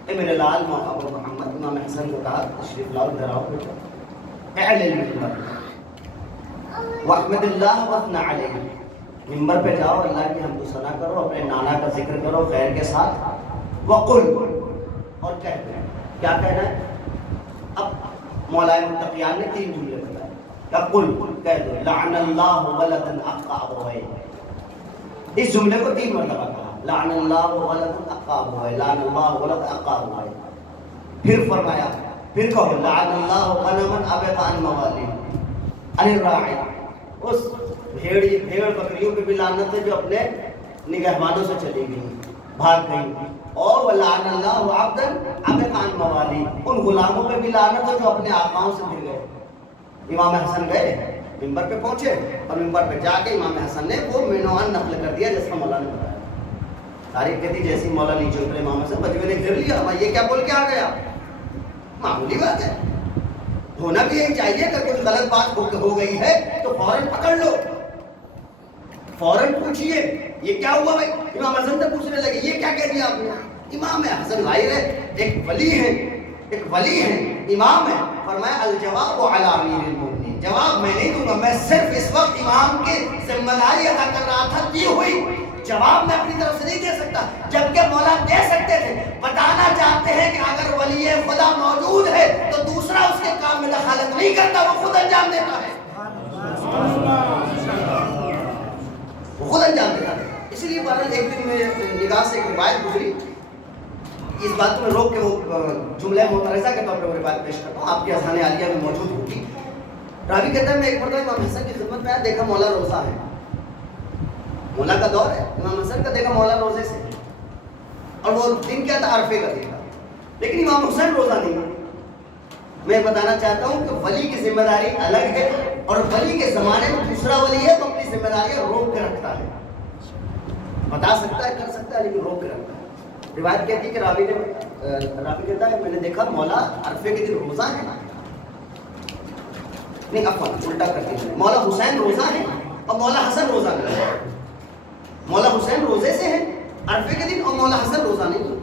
اے میرے لال ابا محمد. امام حسن کو کہا تشریف لاؤ, ادھر آؤ بیٹا. اعلن المنبر واحمد اللہ واثنى علیہ, منبر پہ جاؤ, اللہ کی حمد و ثنا کرو, اپنے نانا کا ذکر کرو خیر کے ساتھ. وقل, اور کہہ دو. کیا کہنا ہے؟ اب مولا متقیان نے 3 جملے بتائے. قل, کہہ دو لعن اللہ ولدا اقطع ابویہ. اس جملے کو 3 مرتبہ کہا, لعن اللہ ولدا اقطع ابویہ, لعن اللہ ولدا اقطع ابویہ. پھر فرمایا, پھر کہو لعن اللہ غنما ابت عن موالی عن الراعی. اس بھیڑ بکریوں پہ بھی لعنت ہے جو اپنے نگہبانوں سے چلی گئی, بھاگ گئی. اور ولعن اللہ عبدا ابت عن موالی, ان غلاموں پہ بھی لعنت ہے جو اپنے آقاؤں سے گر گئے. امام حسن گئے, منبر پہ پہنچے, اور منبر پہ جا کے امام حسن نے وہ مینوان نقل کر دیا جیسا مولا نے بتایا. تاریخ کہتی جیسی مولا نیچے اترے, امام حسن بجوے نے گھر لیا. یہ کیا بول کے آ گیا؟ معمولی بات ہے, ہونا بھی یہی چاہیے. اگر کوئی غلط بات ہو گئی ہے تو فوراً پکڑ لو, فوراً پوچھئے یہ کیا ہوا بھائی. امام حسن سے پوچھنے لگے یہ کیا کہہ دیا آپ نے. امام حسن ظاہر ہے ایک ولی ہے, ایک ولی ہے, امام ہے. فرمایا الجواب علی امیر المؤمنین, جواب میں نہیں دوں گا, میں صرف اس وقت امام کی ذمہ داری ادا کر رہا تھا, دی ہوئی. جواب میں اپنی طرف سے نہیں دے سکتا, جبکہ مولا دے سکتے تھے. بتانا چاہتے ہیں کہ اگر ولی خدا موجود ہے تو دوسرا اس کے کام میں دخالت نہیں کرتا, وہ خود انجام دیتا ہے, وہ خود انجام دیتا ہے. اسی لیے بہرحال ایک دن میں نگاہ سے ایک روایت گزری, اس بات کو میں روک کے وہ جملہ معترضہ کے طور پہ وہ روایت پیش کرتا ہوں, آپ کی اذہان عالیہ میں موجود ہوگی. راوی کہتا ہے میں ایک مرتبہ امام حسن کی خدمت میں آیا, دیکھا مولا روزہ ہے, مولا کا دور ہے, امام حسن کا دیکھا مولا روزے سے, اور وہ دن کیا تھا, عرفے کا دن تھا, لیکن امام حسین روزہ نہیں ہے. میں بتانا چاہتا ہوں کہ ولی کی ذمہ داری الگ ہے, اور ولی کے زمانے میں دوسرا ولی ہے تو اپنی ذمہ داریاں روک کے رکھتا ہے, بتا سکتا ہے, کر سکتا ہے, لیکن روک کے رکھتا ہے. روایت کہتی ہے کہ راوی کہتا ہے میں نے دیکھا مولا عرفے کے دن روزہ ہے, نہیں افوا الٹا کرتی ہے, مولا حسین روزہ ہے اور مولا حسن روزہ نہیں ہے. مولا حسین روزے سے ہیں عرفے کے دن, اور مولا حسن روزہ نہیں ہے.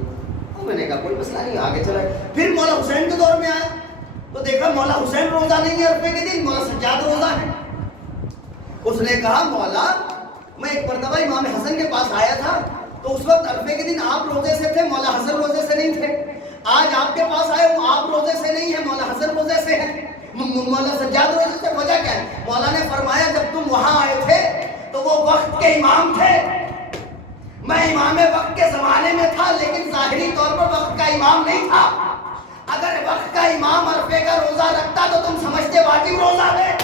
اور میں نے کہا کوئی مسئلہ نہیں, آگے چلا. پھر مولا حسین کے دور میں آیا تو دیکھا مولا حسین روزہ نہیں ہے عرفے کے دن, مولا سجاد روزہ ہے. اس نے کہا مولا میں ایک مرتبہ امام حسن کے پاس آیا تھا, تو اس وقت عرفے کے دن آپ روزے سے تھے، مولا حسن روزے سے نہیں تھے. آج آپ کے پاس آئے وہ آپ روزے سے نہیں ہے، مولا حسن روزے سے ہے، مولا سجاد روزے سے. وجہ کیا ہے؟ مولا نے فرمایا جب تم وہاں آئے تھے تو وہ وقت کے امام تھے، میں امام وقت کے زمانے میں تھا، لیکن ظاہری طور پر وقت کا امام نہیں تھا. اگر وقت کا امام عرفے کا روزہ رکھتا تو تم سمجھتے واجب روزہ ہے،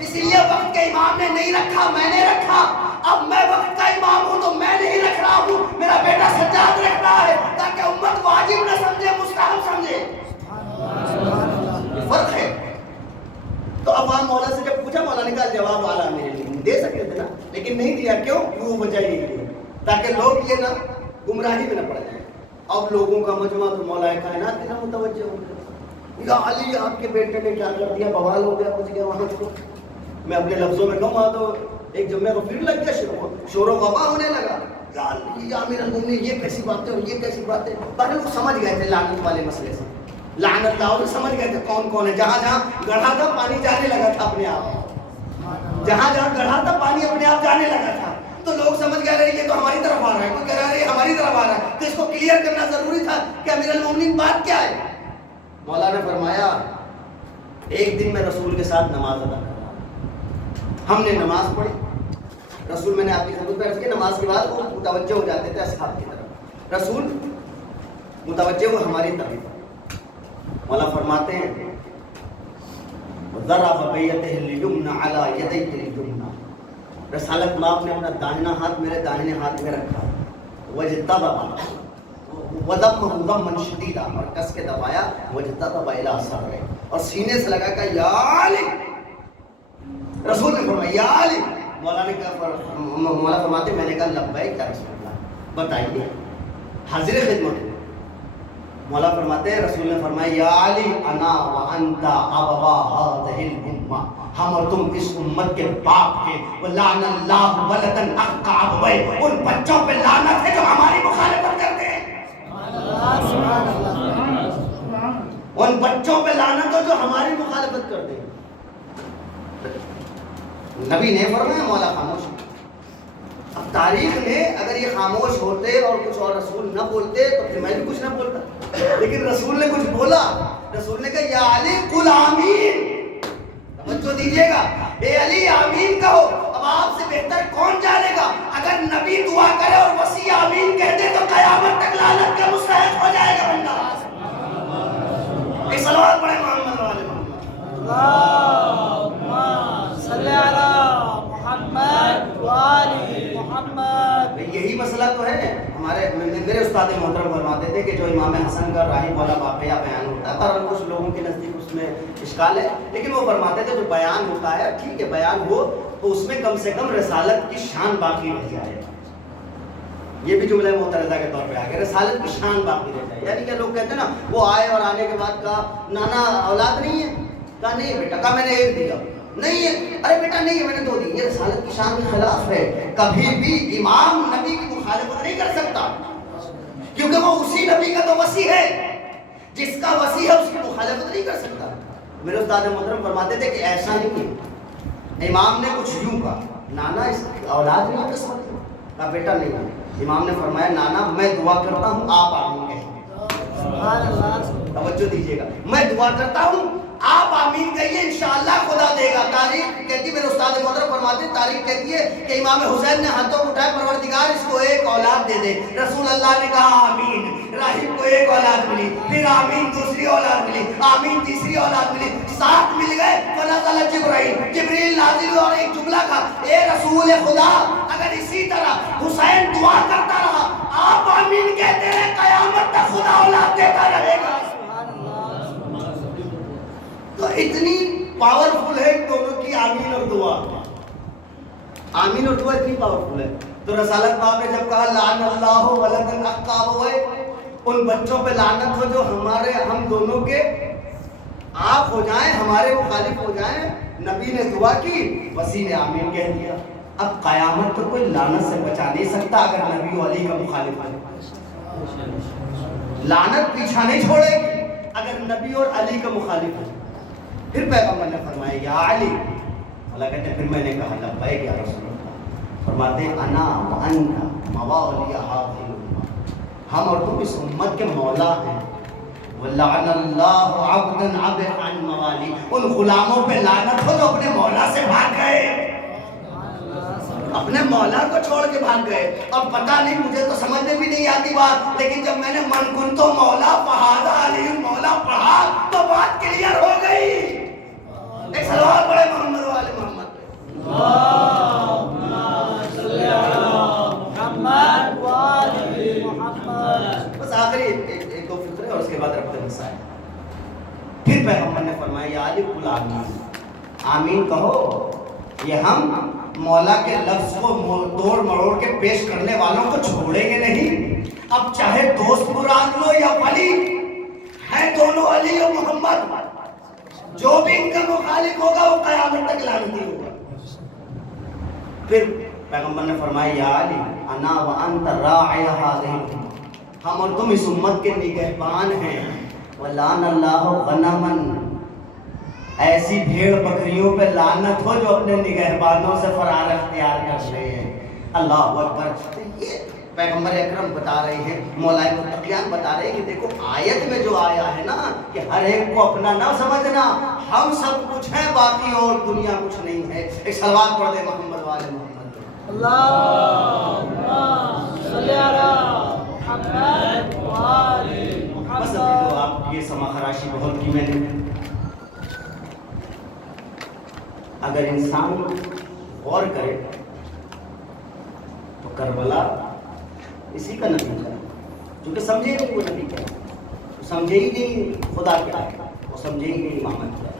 اس لیے وقت کے امام نے نہیں رکھا، میں نے رکھا. اب میں وقت کا امام ہوں تو میں نہیں رکھ رہا ہوں، میرا بیٹا سجاد رکھ رہا ہے تاکہ امت واجب نہ سمجھے، مستحب سمجھے. فرق ہے. تو اب وہاں مولا سے جب پوچھا، مولا نے کہا جواب والا میرے لیے دے سکتے تھے نا، لیکن نہیں دیا. کیوں؟ وہ وجہ ہی نہیں، تاکہ لوگ یہ نہ گمراہی میں نہ پڑ جائیں. اب لوگوں کا مجمع تو مولا کائنات کی طرف متوجہ ہو گیا. یا علی آپ کے بیٹے نے کیا کر دیا، بوال ہو گیا، کچھ گیا وہاں کو. میں اپنے لفظوں میں کہوں تو ایک جمعے کو پھر لگ گیا، شور و غبا ہونے لگا. یا علی یا امیر المومنین، یہ کیسی باتیں اور یہ کیسی باتیں. پہلے وہ سمجھ گئے تھے لعنت والے مسئلے سے، لعنت لاؤ سمجھ گئے تھے کون کون ہے. جہاں جہاں گڑھا تھا پانی جانے لگا تھا اپنے آپ، جہاں جہاں گڑھا تھا پانی اپنے آپ جانے لگا تھا. تو لوگ سمجھ گئے رہے یہ تو ہماری طرف آ رہا ہے، کوئی کہہ رہا ہے یہ ہماری طرف آ رہا ہے. تو اس کو کلیئر کرنا ضروری تھا کہ امیر المومنین بات کیا ہے. مولا نے فرمایا ایک دن میں رسول کے ساتھ نماز ادا کر رہا ہم نے نماز پڑھی. رسول، میں نے آپ کی خدمت میں عرض کی، نماز کے بعد وہ متوجہ ہو جاتے تھے اصحاب کی طرف، رسول متوجہ ہو ہماری طرف. مولا فرماتے ہیں ضرب بیته الیمنى علی یدیہ الیمنى، رسالت ماپ نے اپنا داہنا ہاتھ میرے داہنے ہاتھ میں رکھا، وجتبہ وضمہ ضما شدیدا، اور کس کے دبایا، وجتبہ الی صدرہ، اور سینے سے لگا کہ یا علی. رسول نے فرمایا یا علی. مولا نے کہا، مولا فرماتے میں نے کہا لبیک یا رسول اللہ، بتائیے، حاضر خدمت. مولا فرماتے ہیں رسول نے فرمایا یا علی انا وانت ابوا هذه الامه، ہم اور تم اس امت کے باپ ہیں. ولعن اللہ ولدا احق ابويه، ان بچوں پہ لعنت ہے جو ہماری مخالفت کرتے ہیں. ان بچوں پہ لعنت ہو جو ہماری مخالفت کرتے ہیں. نبی نے فرمایا، مولا خاموش. اب تاریخ نے اگر یہ خاموش ہوتے اور کچھ اور رسول نہ بولتے تو پھر میں بھی کچھ نہ بولتا، لیکن رسول نے کچھ بولا. رسول نے کہا یا علی قل آمین. توجہ دیجیے گا، اے علی آمین کہو. اب آپ سے بہتر کون جانے گا؟ اگر نبی دعا کرے اور وسیع آمین کہہ دے تو قیامت تک لعنت کا مستحق ہو جائے گا بندہ. ایک صلوات پڑھے محمد والے محمد، اللہم صلی علی محمد وآل محمد. یہی مسئلہ تو ہے. ہمارے میرے استاد محترم فرماتے تھے کہ جو امام حسن کا راہب والا واقعہ بیان ہوتا ہے، پر کچھ لوگوں کے نزدیک اس میں اشکال ہے، لیکن وہ فرماتے تھے جو بیان ہوتا ہے ٹھیک ہے بیان ہو تو اس میں کم سے کم رسالت کی شان باقی رہ جائے. یہ بھی جملہ معترضہ کے طور پہ آ گیا، رسالت کی شان باقی رہ جائے. یعنی کہ لوگ کہتے ہیں نا وہ آئے اور آنے کے بعد کہا نانا اولاد نہیں ہے، کہا نہیں بیٹا، کہا میں نے ایک دیا، نہیں ہے، ارے بیٹا نہیں ہے میں نے دو دی. یہ رسالت کی شان کے خلاف ہے. کبھی بھی امام نبی کی مخالفت نہیں کر سکتا، کیونکہ وہ اسی نبی کا تو وصی ہے، جس کا وصی ہے اس کی مخالفت نہیں کر سکتا. میرے استاد محترم فرماتے تھے کہ ایسا نہیں ہے. امام نے کچھ یوں کہا نانا اس اولاد نہیں ہے، کہا بیٹا نہیں ہے. امام نے فرمایا نانا میں دعا کرتا ہوں آپ آمین کہیں. توجہ دیجیے گا، میں دعا کرتا ہوں آپ آمین کہیے، انشاءاللہ خدا دے گا. تاریخ کہتی ہے، میرے استاد محترم فرماتے ہیں تاریخ کہتی ہے کہ امام حسین نے ہاتھوں کو اٹھائے، پروردگار اس کو ایک اولاد دے دے. رسول اللہ نے کہا آمین. راہب کو ایک اولاد ملی، پھر آمین دوسری اولاد ملی، آمین تیسری اولاد ملی، 7 مل گئے. فنزل جبریل نازل ہوئے اور ایک جملہ کہا، اے رسول خدا اگر اسی طرح حسین دعا کرتا رہا آپ آمین کہتے رہے قیامت تک خدا اولاد دیتا رہے گا. تو اتنی پاورفل ہے دونوں کی آمین اور دعا. آمین اور دعا اتنی پاورفل ہے. تو رسالت باپ نے جب کہا لعن اللہ ولدا احق ابويه، ان بچوں پہ لعنت ہو جو ہمارے ہم دونوں کے آپ ہو جائیں، ہمارے مخالف ہو جائیں. نبی نے دعا کی، وسیع نے آمین کہہ دیا. اب قیامت تو کوئی لعنت سے بچا نہیں سکتا اگر نبی و علی کا مخالف ہے. لعنت پیچھا نہیں چھوڑے گی اگر نبی اور علی کا مخالف ہے. پھر پیغمبر نے فرمایا یا علی. اللہ کہتے ہیں پھر میں نے کہا لبیک یا رسول اللہ. فرماتے ہیں انا و انت موالی هذه الامه، ہم اور تم اس امت کے مولا ہیں. وَلَعَنَ اللَّهُ عَبْدًا عَبْدًا عَنْ مَوَالِي، ان غلاموں پہ لعنت ہو جو اپنے مولا سے بھاگ گئے، اپنے مولا کو چھوڑ کے بھاگ گئے. اور پتہ نہیں، مجھے تو سمجھ میں بھی نہیں آتی بات، لیکن جب میں نے من کن تو مولا فہذا علی مولا پڑھا تو بات کلیئر ہو گئی. ایک سلوات پڑھے محمد والے محمد پہ. محمد وآل محمد. بس آخری ایک دو فکرے اور اس کے بعد رکھتے مسائل. پھر پیغمبر نے فرمایا یا علی قل آمین، آمین کہو. یہ ہم مولا کے لفظ کو توڑ مروڑ کے پیش کرنے والوں کو چھوڑیں گے نہیں. اب چاہے دوست مراد لو یا ولی، ہیں دونوں علی اور محمد، جو بھی ان کا مخالف ہوگا وہ قیامت تک لعنتی ہوگا. پھر پیغمبر نے فرمایا یا علی انا وانت راعی هذه الامه، ہم اور تم اس امت کے نگہبان ہیں. ولعن اللہ غنما، ایسی بھیڑ بکریوں پہ لعنت ہو جو اپنے نگہبانوں سے فرار اختیار کر رہے ہیں. اللہ اکبر. یہ پیغمبر اکرم بتا رہے ہیں، مولا متقیان بتا رہے ہیں کہ دیکھو آیت میں جو آیا ہے نا کہ ہر ایک کو اپنا نہ سمجھنا، ہم سب کچھ ہیں باقی اور دنیا کچھ نہیں ہے. ایک سلوات پڑھ دے محمد والے محمد. اللہم صلی علی محمد وآل بس ابھی محمد. تو آپ یہ سما خراشی بہت کی میں نے. اگر انسان غور کرے تو کربلا اسی کا نتیجہ ہے. جو کہ سمجھے ہی نہیں وہ نبی کیا ہے، وہ سمجھے ہی نہیں خدا کیا ہے، وہ سمجھے ہی نہیں امامت کیا ہے.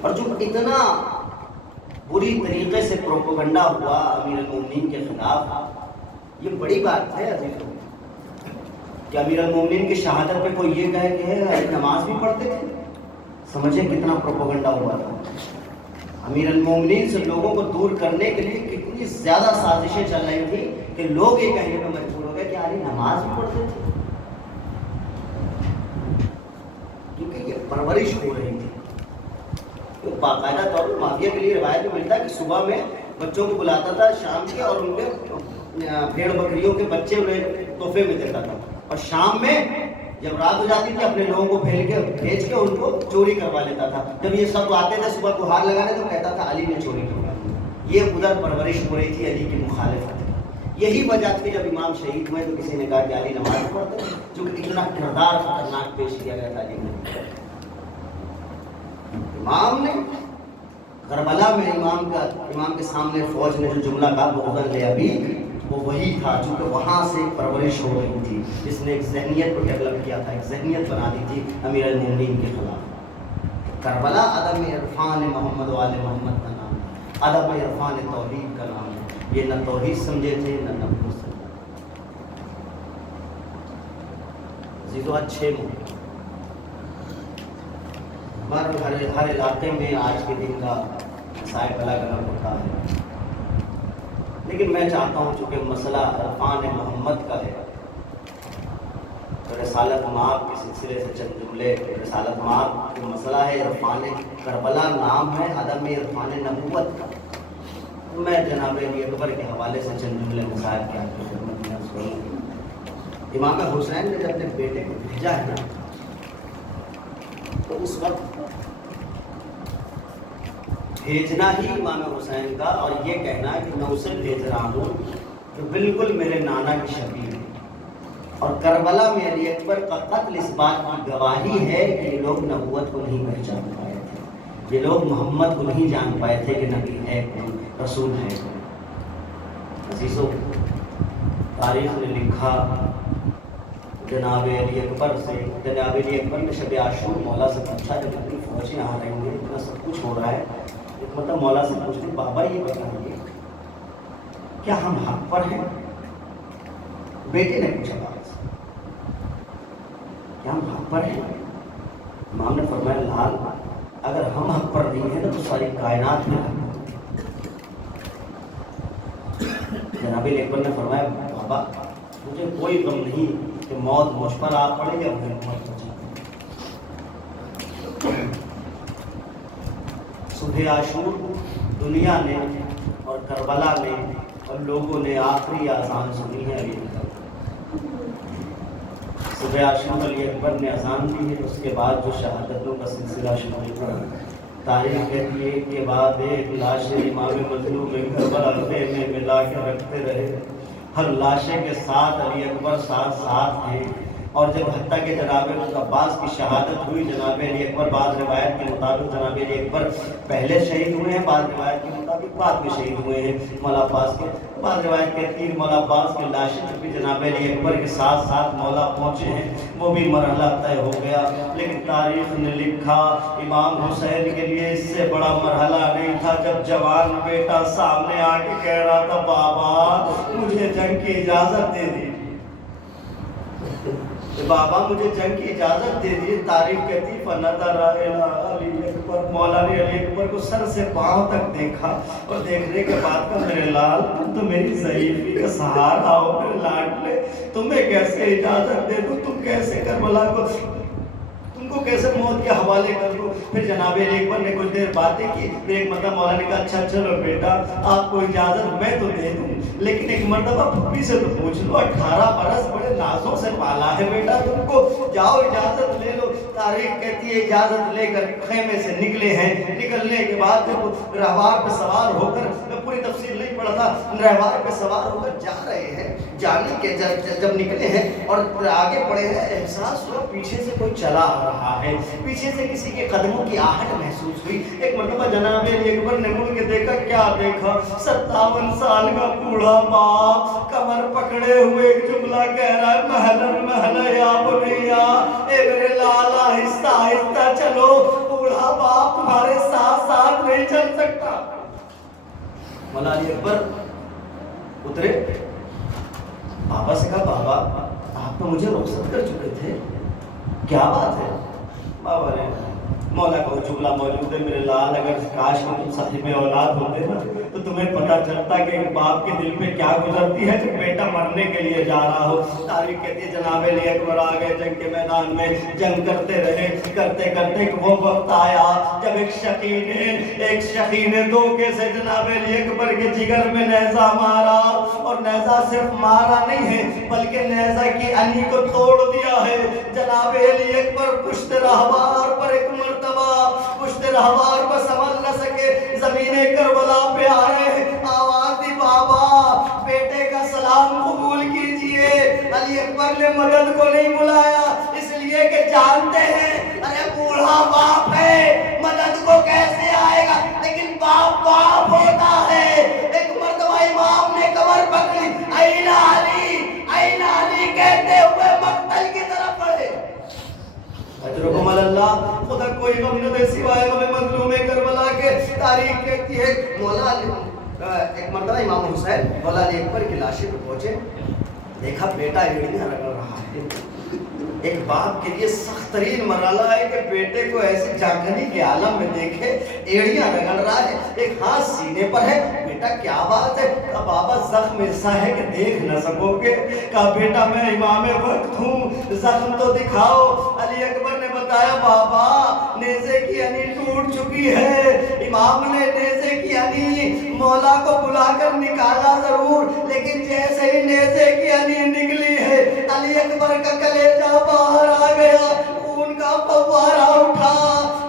اور جو اتنا بری طریقے سے پروپیگنڈا ہوا امیر المومنین کے خلاف، یہ بڑی بات ہے عزیزوں کہ امیر المومنین کی شہادت پہ کوئی یہ کہے کہ نماز بھی پڑھتے تھے. سمجھے کتنا پروپیگنڈا ہوا تھا. امیر المومنین سے لوگوں کو دور کرنے کے لیے کتنی زیادہ سازشیں چل رہی تھی کہ لوگ یہ کہنے میں مجبور ہو گئے کہ علی نماز بھی پڑھتے تھے، کیونکہ یہ پرورش ہو رہی تھی. باقاعدہ طور پر معاویہ کے لیے روایت میں ملتا ہے کہ صبح میں بچوں کو بلاتا تھا شام کے، اور ان کے بھیڑ بکریوں کے بچے انہیں تحفے میں دیتا تھا، اور شام میں جب رات ہو جاتی تھی اپنے لوگوں کو بھیج کے ان کو چوری کروا لیتا تھا. جب یہ سب آتے تھے صبح گہار لگانے تو کہتا تھا علی نے چوری کروا لی. یہ ادھر پرورش ہو رہی تھی علی کی مخالفت. یہی وجہ تھی جب امام شہید ہوئے تو کسی نے کہا کہ علی نماز پڑھتے، جو کہ اتنا کردار خطرناک پیش کیا گیا تھا علی نے. امام نے کربلا میں امام کے سامنے فوج نے جو جملہ کہا بغضاً لأبی، وہ وہی تھا چونکہ وہاں سے پرورش ہو رہی تھی جس نے ایک ذہنیت کو ڈیولپ کیا تھا، ایک ذہنیت بنا دی تھی امیر المومنین کے خلاف. کربلا عدم عرفان محمد والے محمد کا نام ہے، عدم عرفان توحید کا نام ہے. یہ نہ توحید سمجھے تھے نہ نبوت سمجھے. عزیزو اچھے ہمارے ہر علاقے میں آج کے دن کا مسائل الگ الگ ہوتا ہے، لیکن میں چاہتا ہوں چونکہ مسئلہ عرفان محمد کا ہے تو رسالت مآب کے سلسلے سے چند جملے. رسالت مآب کا مسئلہ ہے عرفان کربلا نام ہے عدم عرفان نبوت کا. میں جناب علی اکبر کے حوالے سے چند جملے مسائل کی آپ کی خدمت میں عرض کروں. امام حسین نے جب اپنے بیٹے کو بھیجا ہے نا تو اس وقت بھیجنا ہی امام حسین کا اور یہ کہنا کہ میں اسے بھیج رہا ہوں جو بالکل میرے نانا کی شبیہ ہے. اور کربلا میں علی اکبر کا قتل اس بات کی گواہی ہے کہ یہ لوگ نبوت کو نہیں پہچان پائے تھے، یہ لوگ محمد کو نہیں جان پائے تھے کہ نبی ہے کون، رسول ہے کون. عزیزو تاریخ نے لکھا جناب علی اکبر سے، جناب علی اکبر نے شب عاشور مولا سے پوچھا جب اتنی فوجیں آ رہی ہیں اتنا سب کچھ ہو رہا ہے، مطلب مولا سے پوچھتے بابا یہ بتائیے کیا ہم حق پر ہیں؟ بیٹے نے پوچھا بابا سے کیا ہم حق پر ہیں؟ امام نے فرمایا لال اگر ہم حق پر نہیں ہیں تو ساری کائنات میں حق پر. جناب علی اکبر نے فرمایا بابا مجھے کوئی غم نہیں کہ موت مجھ پر آ پڑے یا پھر موت بچا. صبح عاشور دنیا نے اور کربلا نے اور لوگوں نے آخری اذان سنی ہے ابھی تک۔ صبح عاشور علی اکبر نے اذان دی ہے، اس کے بعد جو شہادتوں کا سلسلہ شروع ہوا۔ تاریخ کہتی ہے کہ بعد ایک لاش امام مظلوم کربلا میں ملا کے رکھتے رہے، ہر لاشے کے ساتھ علی اکبر ساتھ ہیں، اور جب حتیٰ کہ جناب عباس کی شہادت ہوئی، جناب علی اکبر بعض روایت کے مطابق جناب علی اکبر پہلے شہید ہوئے ہیں، بعض روایت کے مطابق بعد میں شہید ہوئے ہیں مولا عباس کے، بعض روایت کہتی ہے مولا عباس کی لاشیں جب بھی جناب علی اکبر کے ساتھ مولا پہنچے ہیں، وہ بھی مرحلہ طے ہو گیا۔ لیکن تاریخ نے لکھا امام حسین کے لیے اس سے بڑا مرحلہ نہیں تھا جب جوان بیٹا سامنے آ کے کہہ رہا تھا بابا مجھے جنگ کی اجازت دے دی، بابا مجھے جنگ کی اجازت دے دی۔ تاریخ کہتی فنظر علی اکبر، مولا نے علی اکبر کو سر سے پاؤں تک دیکھا، اور دیکھنے کے بعد کہا میرے لال تم تو میری ضعیفی کا سہارا ہو، میرے لاڈلے تمہیں کیسے اجازت دے دوں، تم کیسے کربلا کو تم کو کیسے موت کے حوالے کر دو۔ پھر جناب علی اکبر نے کچھ دیر باتیں کی، پھر ایک مرتبہ مولا نے کہا اچھا چلو بیٹا آپ کو اجازت میں تو دے دوں، لیکن ایک مرتبہ پھپھی سے تو پوچھ لو، 18 برس بڑے نازوں سے پالا ہے بیٹا تم کو، جاؤ اجازت لے لو۔ تاریخ کہتی ہے اجازت لے کر خیمے سے نکلے ہیں، نکلنے کے بعد جب رہوار پہ سوار ہو کر، میں پوری تفصیل نہیں پڑھتا، رہوار پہ سوار ہو کر جا رہے ہیں، جانے کے جب نکلے ہیں اور آگے بڑھے ہیں، احساس ہوا پیچھے سے کوئی چلا آ رہا ہے، پیچھے سے کسی کے قدموں کی آہٹ محسوس ہوئی۔ ایک مرتبہ جناب علی اکبر نے مڑ کے دیکھا، کیا دیکھا؟ 57 سال کا بوڑھا باپ کمر پکڑے ہوئے ایک جملہ کہہ رہا ہے مہلن مہلا یا بنیا، اے میرے لالا آہستہ آہستہ چلو، بوڑھا باپ تمہارے ساتھ نہیں چل سکتا۔ مولا علی اکبر اترے، بابا سے کہا بابا آپ تو مجھے رخصت کر چکے تھے، کیا بات ہے؟ بابا نے مولا کا وہ جملہ موجود ہے میرے لال، اگر کاش میں تم صاحب اولاد ہوتے نا تو تمہیں پتہ چلتا کہ ایک باپ کے دل پہ کیا گزرتی ہے جب بیٹا مرنے کے لیے جا رہا ہو۔ تاریخ کہتی ہے جناب علی اکبر آ گئے، جنگ کے میدان میں جنگ کرتے رہے، کرتے وہ وقت آیا جب ایک شقی نے دھوکے سے جناب علی اکبر کے جگر میں نیزہ مارا، اور نیزہ صرف مارا نہیں ہے بلکہ نیزہ کی انی کو توڑ دیا ہے۔ جناب علی اکبر پشت رہوار پر ایک مرتبہ پشت رہوار پر سنبھل نہ سکے، زمین کربلا پہ آ رہے ہیں، آواز دی بابا بیٹے کا سلام قبول کیجئے۔ علی اکبر نے مدد کو نہیں بلایا اس لیے کہ جانتے ہیں ارے بوڑھا باپ ہے مدد کو کیسے آئے گا، لیکن باپ ہوتا ہے۔ ایک مرتبہ امام نے کمر پکڑی، این علی کہتے ہوئے مقتل کی طرف بڑھے۔ اجرکم اللہ، خدا کوئی غم نہ دے سوائے غم مظلوم کربلا کے۔ تاریخ کہتی ہے مولا علی ایک مرتبہ امام حسین مولا علی اکبر کی لاشیں پہ پہنچے، دیکھا بیٹا ایڑیاں رگڑ رہا ہے۔ ایک باپ کے لیے سخت ترین مرحلہ ہے کہ بیٹے کو ایسے جاگنی کے عالم میں دیکھے، ایڑیاں رگڑ رہا ہے، ایک ہاتھ سینے پر ہے۔ بیٹا کیا بات ہے؟ کہا بابا زخم ایسا ہے کہ دیکھ نہ سکو گے۔ کہا بیٹا میں امام وقت ہوں، زخم تو دکھاؤ۔ علی اکبر نے بتایا بابا نیزے کی انی ٹوٹ چکی ہے۔ امام نے نیزے کی انی مولا کو بلا کر نکالا ضرور، لیکن جیسے ہی نیزے کی انی نکلی ہے علی اکبر کا کلیجہ باہر آ گیا، خون کا فوارہ اٹھا۔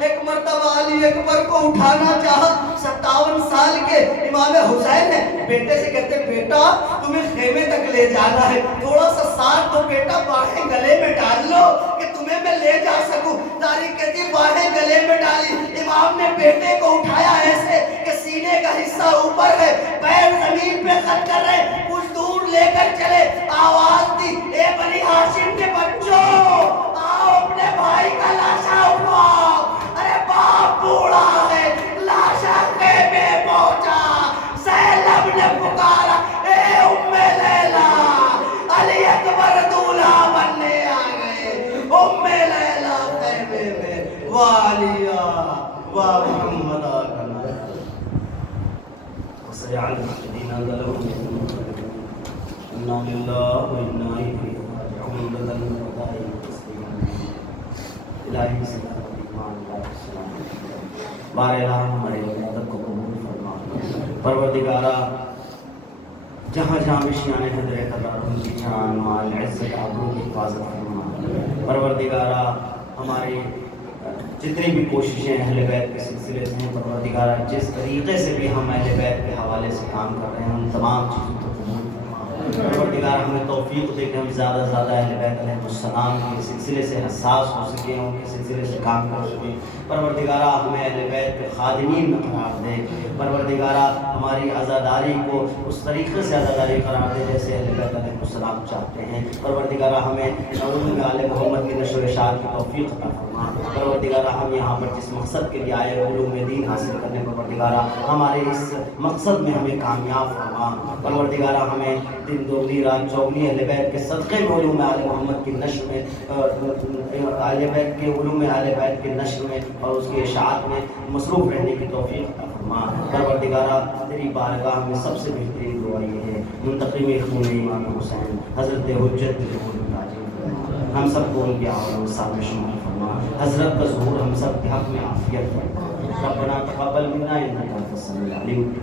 ایک مرتبہ علی اکبر کو اٹھانا چاہا، 57 سال کے امام حسین ہے، بیٹے سے کہتے بیٹا تمہیں خیمے تک لے جانا ہے، تھوڑا سا ساتھ تو بیٹا، باہیں گلے میں ڈال لو کہ تمہیں میں لے جا سکوں۔ تاریخ کہتی باہیں گلے میں ڈالی، امام نے بیٹے کو اٹھایا ایسے کہ سینے کا حصہ اوپر ہے، پیر زمین پہ خط کر رہے، کچھ دور لے کر چلے، آواز دی اے بنی ہاشم کے بچوں آؤ اپنے بھائی کا لاشا اٹھواؤ۔ ارے باپ بوڑھا ہے، لاشا خیمے پہنچا، سیلب نے پکارا اے ام لیلا، علی اکبر دولہا بننے آ گئے۔ ام لیلا خیمے میں والیا و محمد آگنا وسیعلم الذین ظلموا انا للہ و انا الیہ راجعون بدل ودائی تسلیم الہی صلی اللہ علیہ وسلم۔ بار الہم ہمارے عبادت کو قبول فرما۔ پروردگارہ جہاں جہاں مشیان حضرت قرار ان کی جان مال عزت آبرو کی حفاظت فرما پروردگارہ ہماری جتنی بھی کوششیں اہل بیت کے سلسلے سے ہیں پروردگارہ جس طریقے سے بھی ہم اہل بیت کے حوالے سے کام کر رہے ہیں ان تمام چیزوں کو قبول فرما پروردگار ہمیں توفیق دے کہ ہم زیادہ سے زیادہ اہل بیت علیہ السلام کے سلسلے سے حساس ہو سکیں ان کے سلسلے سے کام کر سکیں پروردگارہ ہمیں اہل بیت کے خادمین میں قرار دے پروردگارہ ہماری عزاداری کو اس طریقے سے عزاداری قرار دے جیسے اہل بیت علیہ السلام چاہتے ہیں پروردگارہ ہمیں علوم آل محمد کی نشر و اشاعت کی توفیق عطا فرما پروردگارہ ہم یہاں پر جس مقصد کے لیے آئے علوم دین حاصل کرنے پروردگارہ ہمارے اس مقصد میں ہمیں کامیاب فرما پروردگارہ ہمیں دن دوگنی رات چوگنی اہل بیت کے صدقے میں علوم آل محمد کی نشر میں اہل بیت کے علوم اہل بیت کے نشر میں اور اس کی اشاعت میں مصروف رہنے کی توفیق عطا فرما پروردگارہ تیری بارگاہ میں سب سے بہترین دعا یہ ہے منتقم خون امام حسین حضرت حجت ہم سب کو ان کے آوازوں سامنے شمار فرما حضرت کا ظہور ہم سب کے حق میں عافیت فرما ربنا تقبل منا انک انت السمیع العلیم